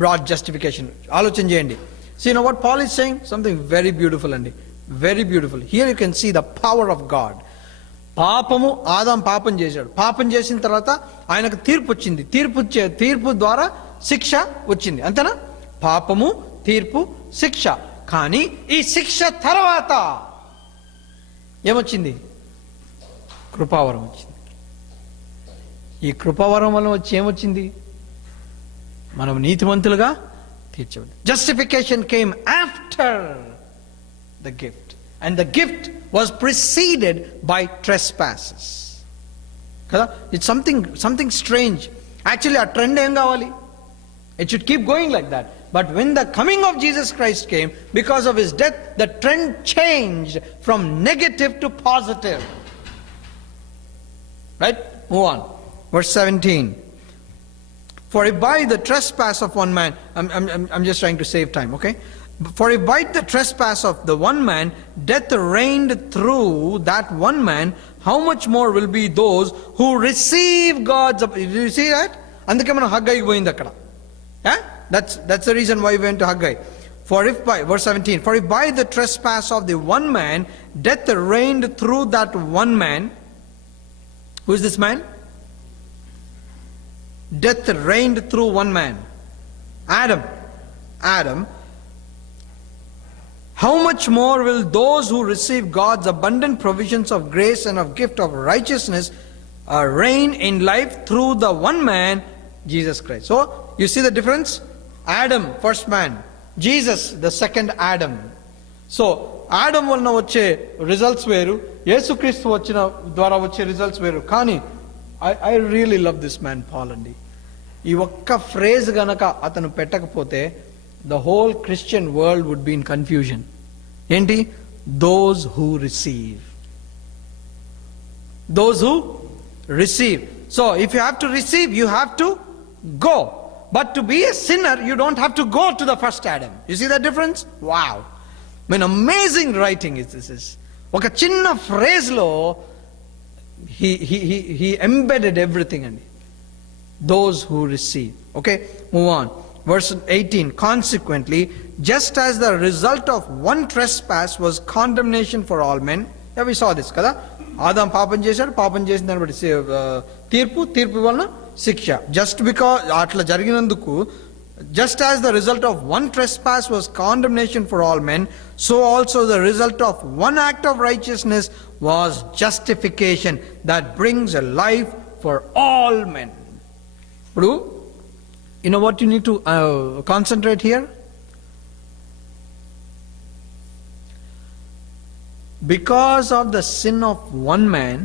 brought justification. ఆలోచన చేయండి. See, you know what Paul is saying? Something very beautiful, and very beautiful. Here you can see the power of God. పాపము, ఆదాం పాపం చేశాడు. పాపం చేసిన తర్వాత ఆయనకు తీర్పు వచ్చింది. తీర్పు ద్వారా శిక్ష వచ్చింది. అంతేనా? పాపము, తీర్పు, శిక్ష. కానీ ఈ శిక్ష తర్వాత ఏమొచ్చింది? కృపావరం వచ్చింది. ఈ కృపావరం వల్ల వచ్చి ఏమొచ్చింది? మనం నీతిమంతులుగా తీర్చబడి. Justification came after the gift, and the gift was preceded by trespasses. Kada? It's something strange. Actually, a trend em kavali? It should keep going like that. But when the coming of Jesus Christ came, because of his death, the trend changed from negative to positive. Right? Move on. Verse 17. For if by the trespass of one man, I'm just trying to save time, okay? For if by the trespass of the one man, death reigned through that one man, how much more will be those who receive God's... Did you see that? అందుకే మనం హగ్గైకి పోయింది అక్కడ. That's the reason why we went to Haggai. For if by, verse 17, for if by the trespass of the one man, death reigned through that one man. Who is this man? Death reigned through one man. Adam. How much more will those who receive God's abundant provisions of grace and of gift of righteousness reign in life through the one man, Jesus Christ. So, you see the difference? Adam, first man. Jesus, the second Adam. So, Adam వలన వచ్చే results వేరు, యేసుక్రీస్తు వచ్చిన ద్వారా వచ్చే results వేరు. కానీ I really love this man Paul అండి. ఈ ఒక్క ఫ్రేజ్ గనక అతను పెట్టకపోతే the whole Christian world would be in confusion. ఏంటి? Those who receive. Those who receive. So, if you have to receive, you have to go. But to be a sinner, you don't have to go to the first Adam. You see that difference? Wow. I mean, amazing writing is this. ఒక చిన్న phrase లో he embedded everything in it. Those who receive. Okay, move on. Verse 18, consequently, just as the result of one trespass was condemnation for all men. Yeah, we saw this, kada? Adam పాపం చేశాడు, పాపం చేసిన దాన్ని బట్టి తీర్పు వలన శిక్ష. Just because అట్లా జరిగినందుకు, just as the result of one trespass was condemnation for all men, so also the result of one act of righteousness was justification that brings a life for all men. ఇప్పుడు you know what you need to concentrate here? Because of the sin of one man,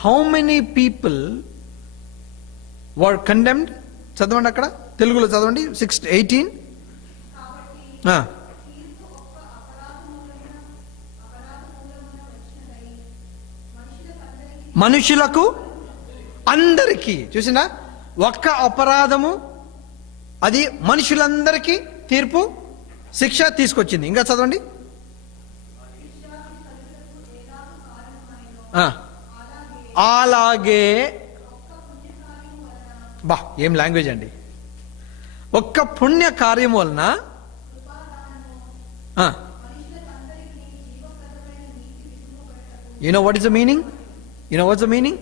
how many people were condemned? చదవండి అక్కడ, తెలుగులో చదవండి. 18. మనుషులకు అందరికీ, చూసినా, ఒక్క అపరాధము అది మనుషులందరికీ తీర్పు శిక్ష తీసుకొచ్చింది. ఇంకా చదవండి. అలాగే, బా ఏం లాంగ్వేజ్ అండి. ఒక్క పుణ్య కార్యం వలన, you know what is the meaning? You know what's the meaning?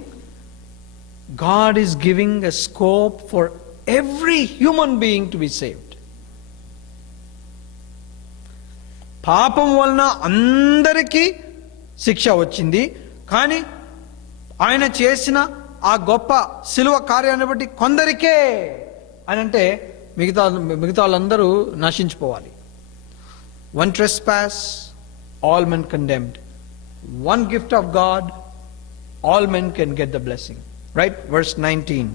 God is giving a scope for every human being to be saved. పాపం వలన అందరికీ శిక్ష వచ్చింది, కానీ ఆయన చేసిన ఆ గొప్ప శిలువ కార్యాన్ని బట్టి కొందరికే అని అంటే మిగతా వాళ్ళందరూ నశించిపోవాలి. One trespass, all men condemned. One gift of God, all men can get the blessing. Right? Verse 19.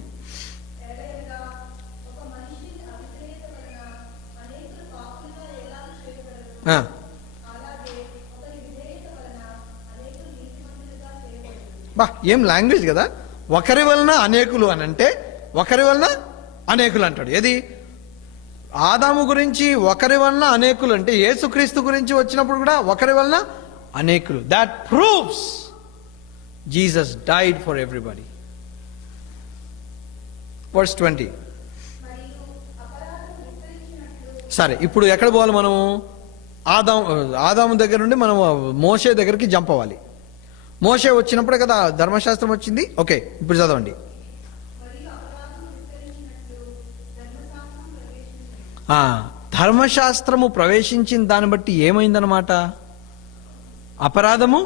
బా ఏం లాంగ్వేజ్ కదా. ఒకరి వలన అనేకులు అని అంటే, ఒకరి వలన అనేకులు అంటాడు. ఏది? ఆదాము గురించి ఒకరి వలన అనేకులు అంటే, యేసుక్రీస్తు గురించి వచ్చినప్పుడు కూడా ఒకరి వలన అనేకులు. That proves Jesus died for everybody. Verse 20. సరే, ఇప్పుడు ఎక్కడ పోవాలి మనము? ఆదాము దగ్గర నుండి మనం మోషే దగ్గరికి జంప్ అవ్వాలి. మోషే వచ్చినప్పుడే కదా ధర్మశాస్త్రం వచ్చింది. ఓకే, ఇప్పుడు చదవండి. ధర్మశాస్త్రము ప్రవేశించిన దాన్ని బట్టి ఏమైందనమాట? అపరాధము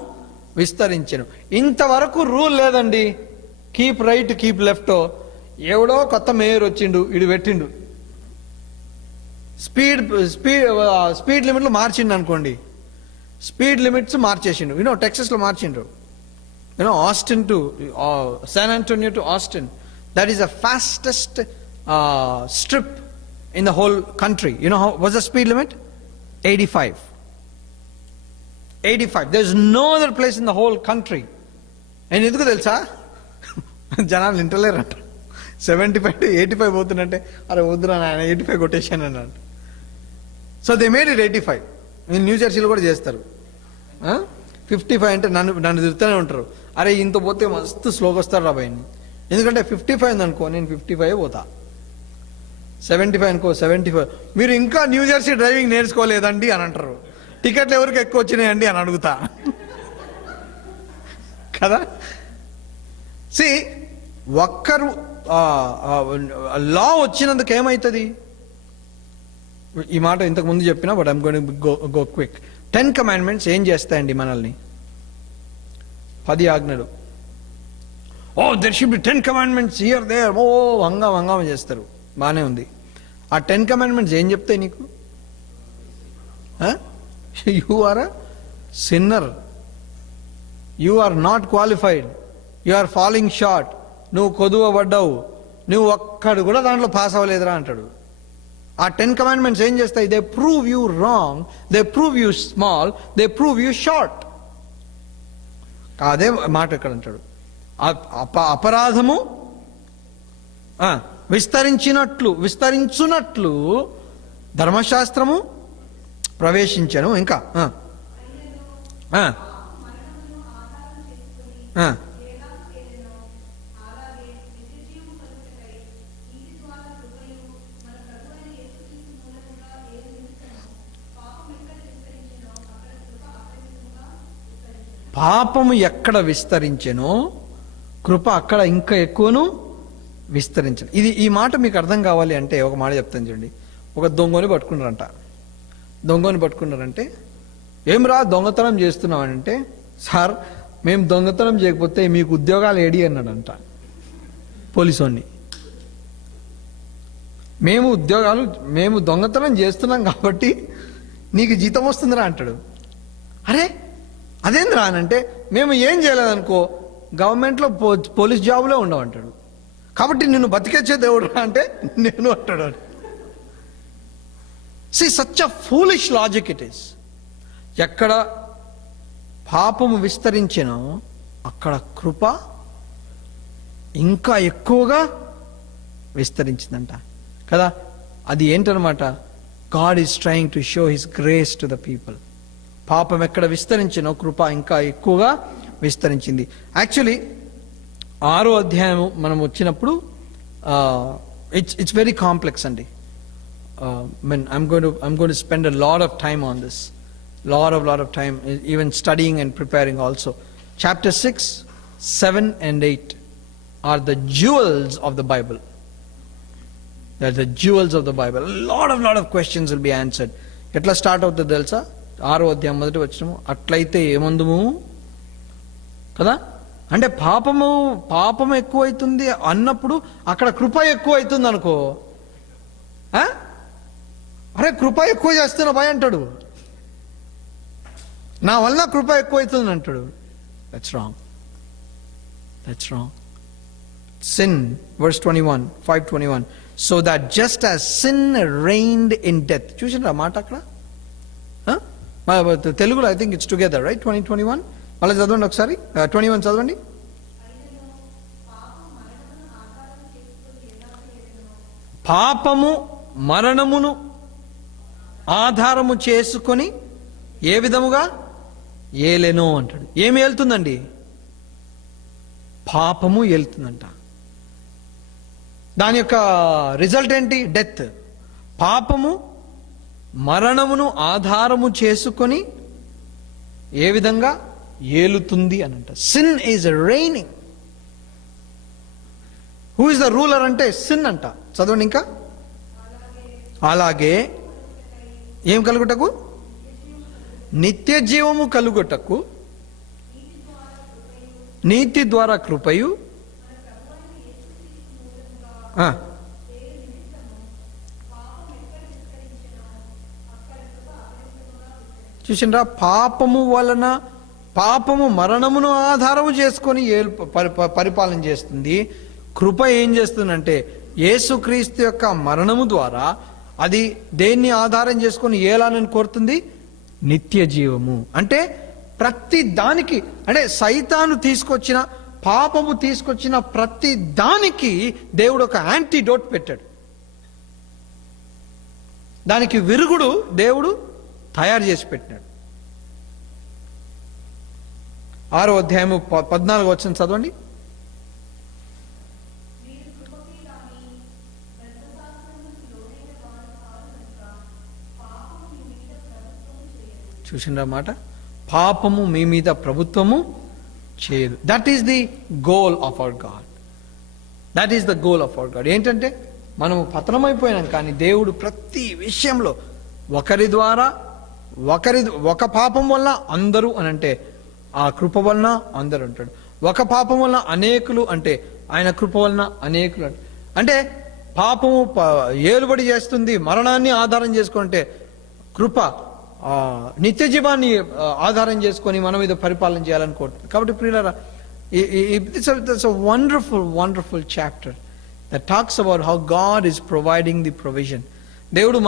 విస్తరించెను. ఇంతవరకు రూల్ లేదండి, కీప్ రైట్ కీప్ లెఫ్ట్. ఎవడో కొత్త మేయర్ వచ్చిండు, ఇడు పెట్టిండు స్పీడ్ లిమిట్లు మార్చిండు అనుకోండి. స్పీడ్ లిమిట్స్ మార్చేసిండు. యూనో టెక్సస్లో మార్చిండ్రు. You know Austin to San Antonio to Austin, that is the fastest strip in the whole country. You know how what's the speed limit? 85. There's no other place in the whole country. And ఎందుకు తెలుసా? జనాలు ఇంటలేరంట. 75 to 85 పోతుందంటే అరే వద్దురా ఆయన 85 కొట్టేశాను అన్నాడు. So they made it 85. నేను new జెర్సీలో కూడా చేస్తారు. 55 అంటే నన్ను తిరుగుతూనే ఉంటారు, అరే ఇంత పోతే మస్తు స్లోగా వస్తారు రా భయ్. ఎందుకంటే 55 అనుకో, నేను 55 పోతా. 75 అనుకో 75, మీరు ఇంకా న్యూ జెర్సీ డ్రైవింగ్ నేర్చుకోలేదండి అని అంటారు. టికెట్లు ఎవరికి ఎక్కువ వచ్చినాయండి అని అడుగుతా కదా. సి ఒక్కరు లా వచ్చినందుకు ఏమవుతుంది, ఈ మాట ఇంతకు ముందు చెప్పినా, but I'm going go quick. 10 commandments ఏం చేస్తాయండి మనల్ని? 10 ఆజ్ఞలు. Oh there should be 10 commandments here there, ఓ హంగామా చేస్తారు, బాగానే ఉంది. ఆ 10 కమాండ్మెంట్స్ ఏం చెప్తాయి నీకు? You are a sinner, you are not qualified, you are falling short, నువ్వు కొదువబడ్డావు, నువ్వు ఒక్కడు కూడా దాంట్లో పాస్ అవ్వలేదురా అంటాడు. ఆ 10 కమాండ్మెంట్స్ ఏం చేస్తాయి? They prove you wrong, they prove you small, they prove you short. అదే మాట ఇక్కడ అంటాడు. అపరాధము విస్తరించునట్లు ధర్మశాస్త్రము ప్రవేశించను. ఇంకా పాపము ఎక్కడ విస్తరించెనో కృప అక్కడ ఇంకా ఎక్కువను విస్తరించను. ఈ మాట మీకు అర్థం కావాలి అంటే ఒక మాట చెప్తాను చూడండి. ఒక దొంగని పట్టుకున్నారంటే ఏం రా దొంగతనం చేస్తున్నామనంటే, సార్ మేము దొంగతనం చేయకపోతే మీకు ఉద్యోగాలు ఏడి అన్నాడంట పోలీసోన్ని. మేము దొంగతనం చేస్తున్నాం కాబట్టి నీకు జీతం వస్తుందిరా అంటాడు. అరే అదేంద్రా అనంటే, మేము ఏం చేయలేదనుకో గవర్నమెంట్లో పోలీస్ జాబులో ఉండవంటాడు, కాబట్టి నిన్ను బతికేచ్చే దేవుడు రా అంటే నేను అంటాడు. See, such a foolish logic it is. ఎక్కడ పాపము విస్తరించినో అక్కడ కృప ఇంకా ఎక్కువగా విస్తరించిందంట కదా. అది ఏంటనమాట? God is trying to show his grace to the people. పాపం ఎక్కడ విస్తరించినో కృప ఇంకా ఎక్కువగా విస్తరించింది. యాక్చువల్లీ 6వ అధ్యాయం మనం వచ్చినప్పుడు ఇట్స్ వెరీ కాంప్లెక్స్ అండి. I'm going to spend a lot of time on this, lot of time, even studying and preparing also. Chapter 6, 7 and 8 are the jewels of the Bible. They're the jewels of the Bible. A lot of questions will be answered. ఎట్లా start అవుతుంది తెలుసా? 6వ అధ్యాయం మొదటి వచనము, అట్లయితే ఏమందుము కదా. అంటే పాపము ఎక్కువైతుంది అన్నప్పుడు అక్కడ కృప ఎక్కువ అవుతుంది అనుకో. అరే కృప ఎక్కువ చేస్తున్నా భయ అంటాడు, నా వల్ల కృప ఎక్కువ అవుతుంది అంటాడు. That's wrong. Sin, verse 21, 5:21, so that just as sin reigned in death. చూసినా మాట అక్కడ తెలుగులో I think it's together right. 2021 మళ్ళీ చదవండి ఒకసారి. 21 చదవండి. పాపము మరణమును ఆధారము చేసుకొని ఏ విధముగా ఏలెనో అంటాడు. ఏమి ఏలుతుందండి? పాపము ఏలుతుందంట. దాని యొక్క రిజల్ట్ ఏంటి? డెత్. పాపము మరణమును ఆధారము చేసుకొని ఏ విధంగా ఏలుతుంది అని అంట. Sin is reigning. Who is the ruler అంటే సిన్ అంట. చదవండి ఇంకా. అలాగే ఏం కలుగుటకు? నిత్య జీవము కలుగుటకు నీతి ద్వారా కృపయు చూసిండ్రా, పాపము మరణమును ఆధారము చేసుకొని పరిపాలన చేస్తుంది. కృప ఏం చేస్తుందంటే యేసుక్రీస్తు యొక్క మరణము ద్వారా అది దేన్ని ఆధారం చేసుకొని ఏలాలని కోరుతుంది? నిత్య జీవము. అంటే ప్రతి దానికి, అంటే సైతాను తీసుకొచ్చిన పాపము తీసుకొచ్చిన ప్రతి దానికి దేవుడు ఒక యాంటీడోట్ పెట్టాడు. దానికి విరుగుడు దేవుడు తయారు చేసి పెట్టినాడు. 6వ అధ్యాయము 14వ వచనం చదవండి. చూసిండ్రా మాట, పాపము మీ మీద ప్రభుత్వము చేయదు. That is the goal of our God. That is the goal of our God. ఏంటంటే మనము పతనమైపోయినాం, కానీ దేవుడు ప్రతి విషయంలో ఒకరి ద్వారా ఒక పాపం వల్ల అందరూ అని అంటే ఆ కృప వలన అందరూ ఉంటాడు. ఒక పాపం వలన అనేకులు అంటే ఆయన కృప వలన అనేకులు అంటే పాపము ఏలుబడి చేస్తుంది, మరణాన్ని ఆధారం చేసుకుంటే కృప నిత్య జీవాన్ని ఆధారం చేసుకొని మన మీద పరిపాలన చేయాలనుకోవట్లేదు. కాబట్టి ప్రియులారా, it's a wonderful chapter that talks about how God is providing the provision. దేవుడు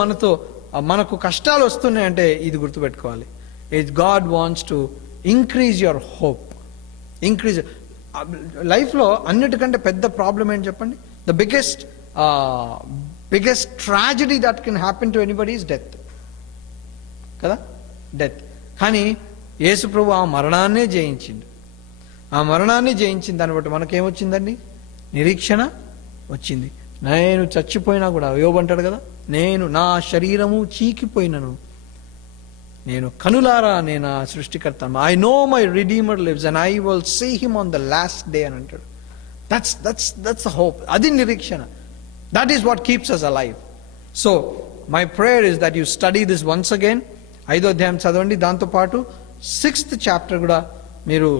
మనకు కష్టాలు వస్తున్నాయంటే ఇది గుర్తుపెట్టుకోవాలి. God wants to increase your hope. Increase లైఫ్లో అన్నిటికంటే పెద్ద ప్రాబ్లం ఏంటి చెప్పండి? The biggest tragedy that can happen to anybody is death కదా, డెత్. కానీ యేసు ప్రభు ఆ మరణాన్నే జయించిండు. ఆ మరణాన్ని జయించిన దాన్ని బట్టి మనకేమొచ్చిందండి? నిరీక్షణ వచ్చింది. నేను చచ్చిపోయినా కూడా, యోబు అంటాడు కదా, నేను నా శరీరము చీకిపోయినను, నేను కనులారా నేను ఆ సృష్టికర్తను, I know my redeemer lives and I will see him on the last day అని అంటాడు. That's the hope. అది నిరీక్షణ. That is what keeps us alive. So my prayer is that you study this once again. 5వ అధ్యాయం చదవండి, దాంతోపాటు 6th chapter కూడా మీరు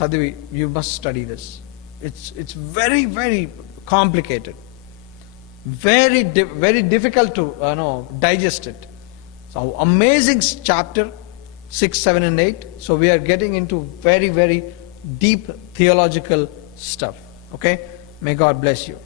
చదివి, you must study this. It's very very complicated, very difficult to digest it. So amazing chapter 6, 7 and 8. So we are getting into very deep theological stuff. Okay, may God bless you.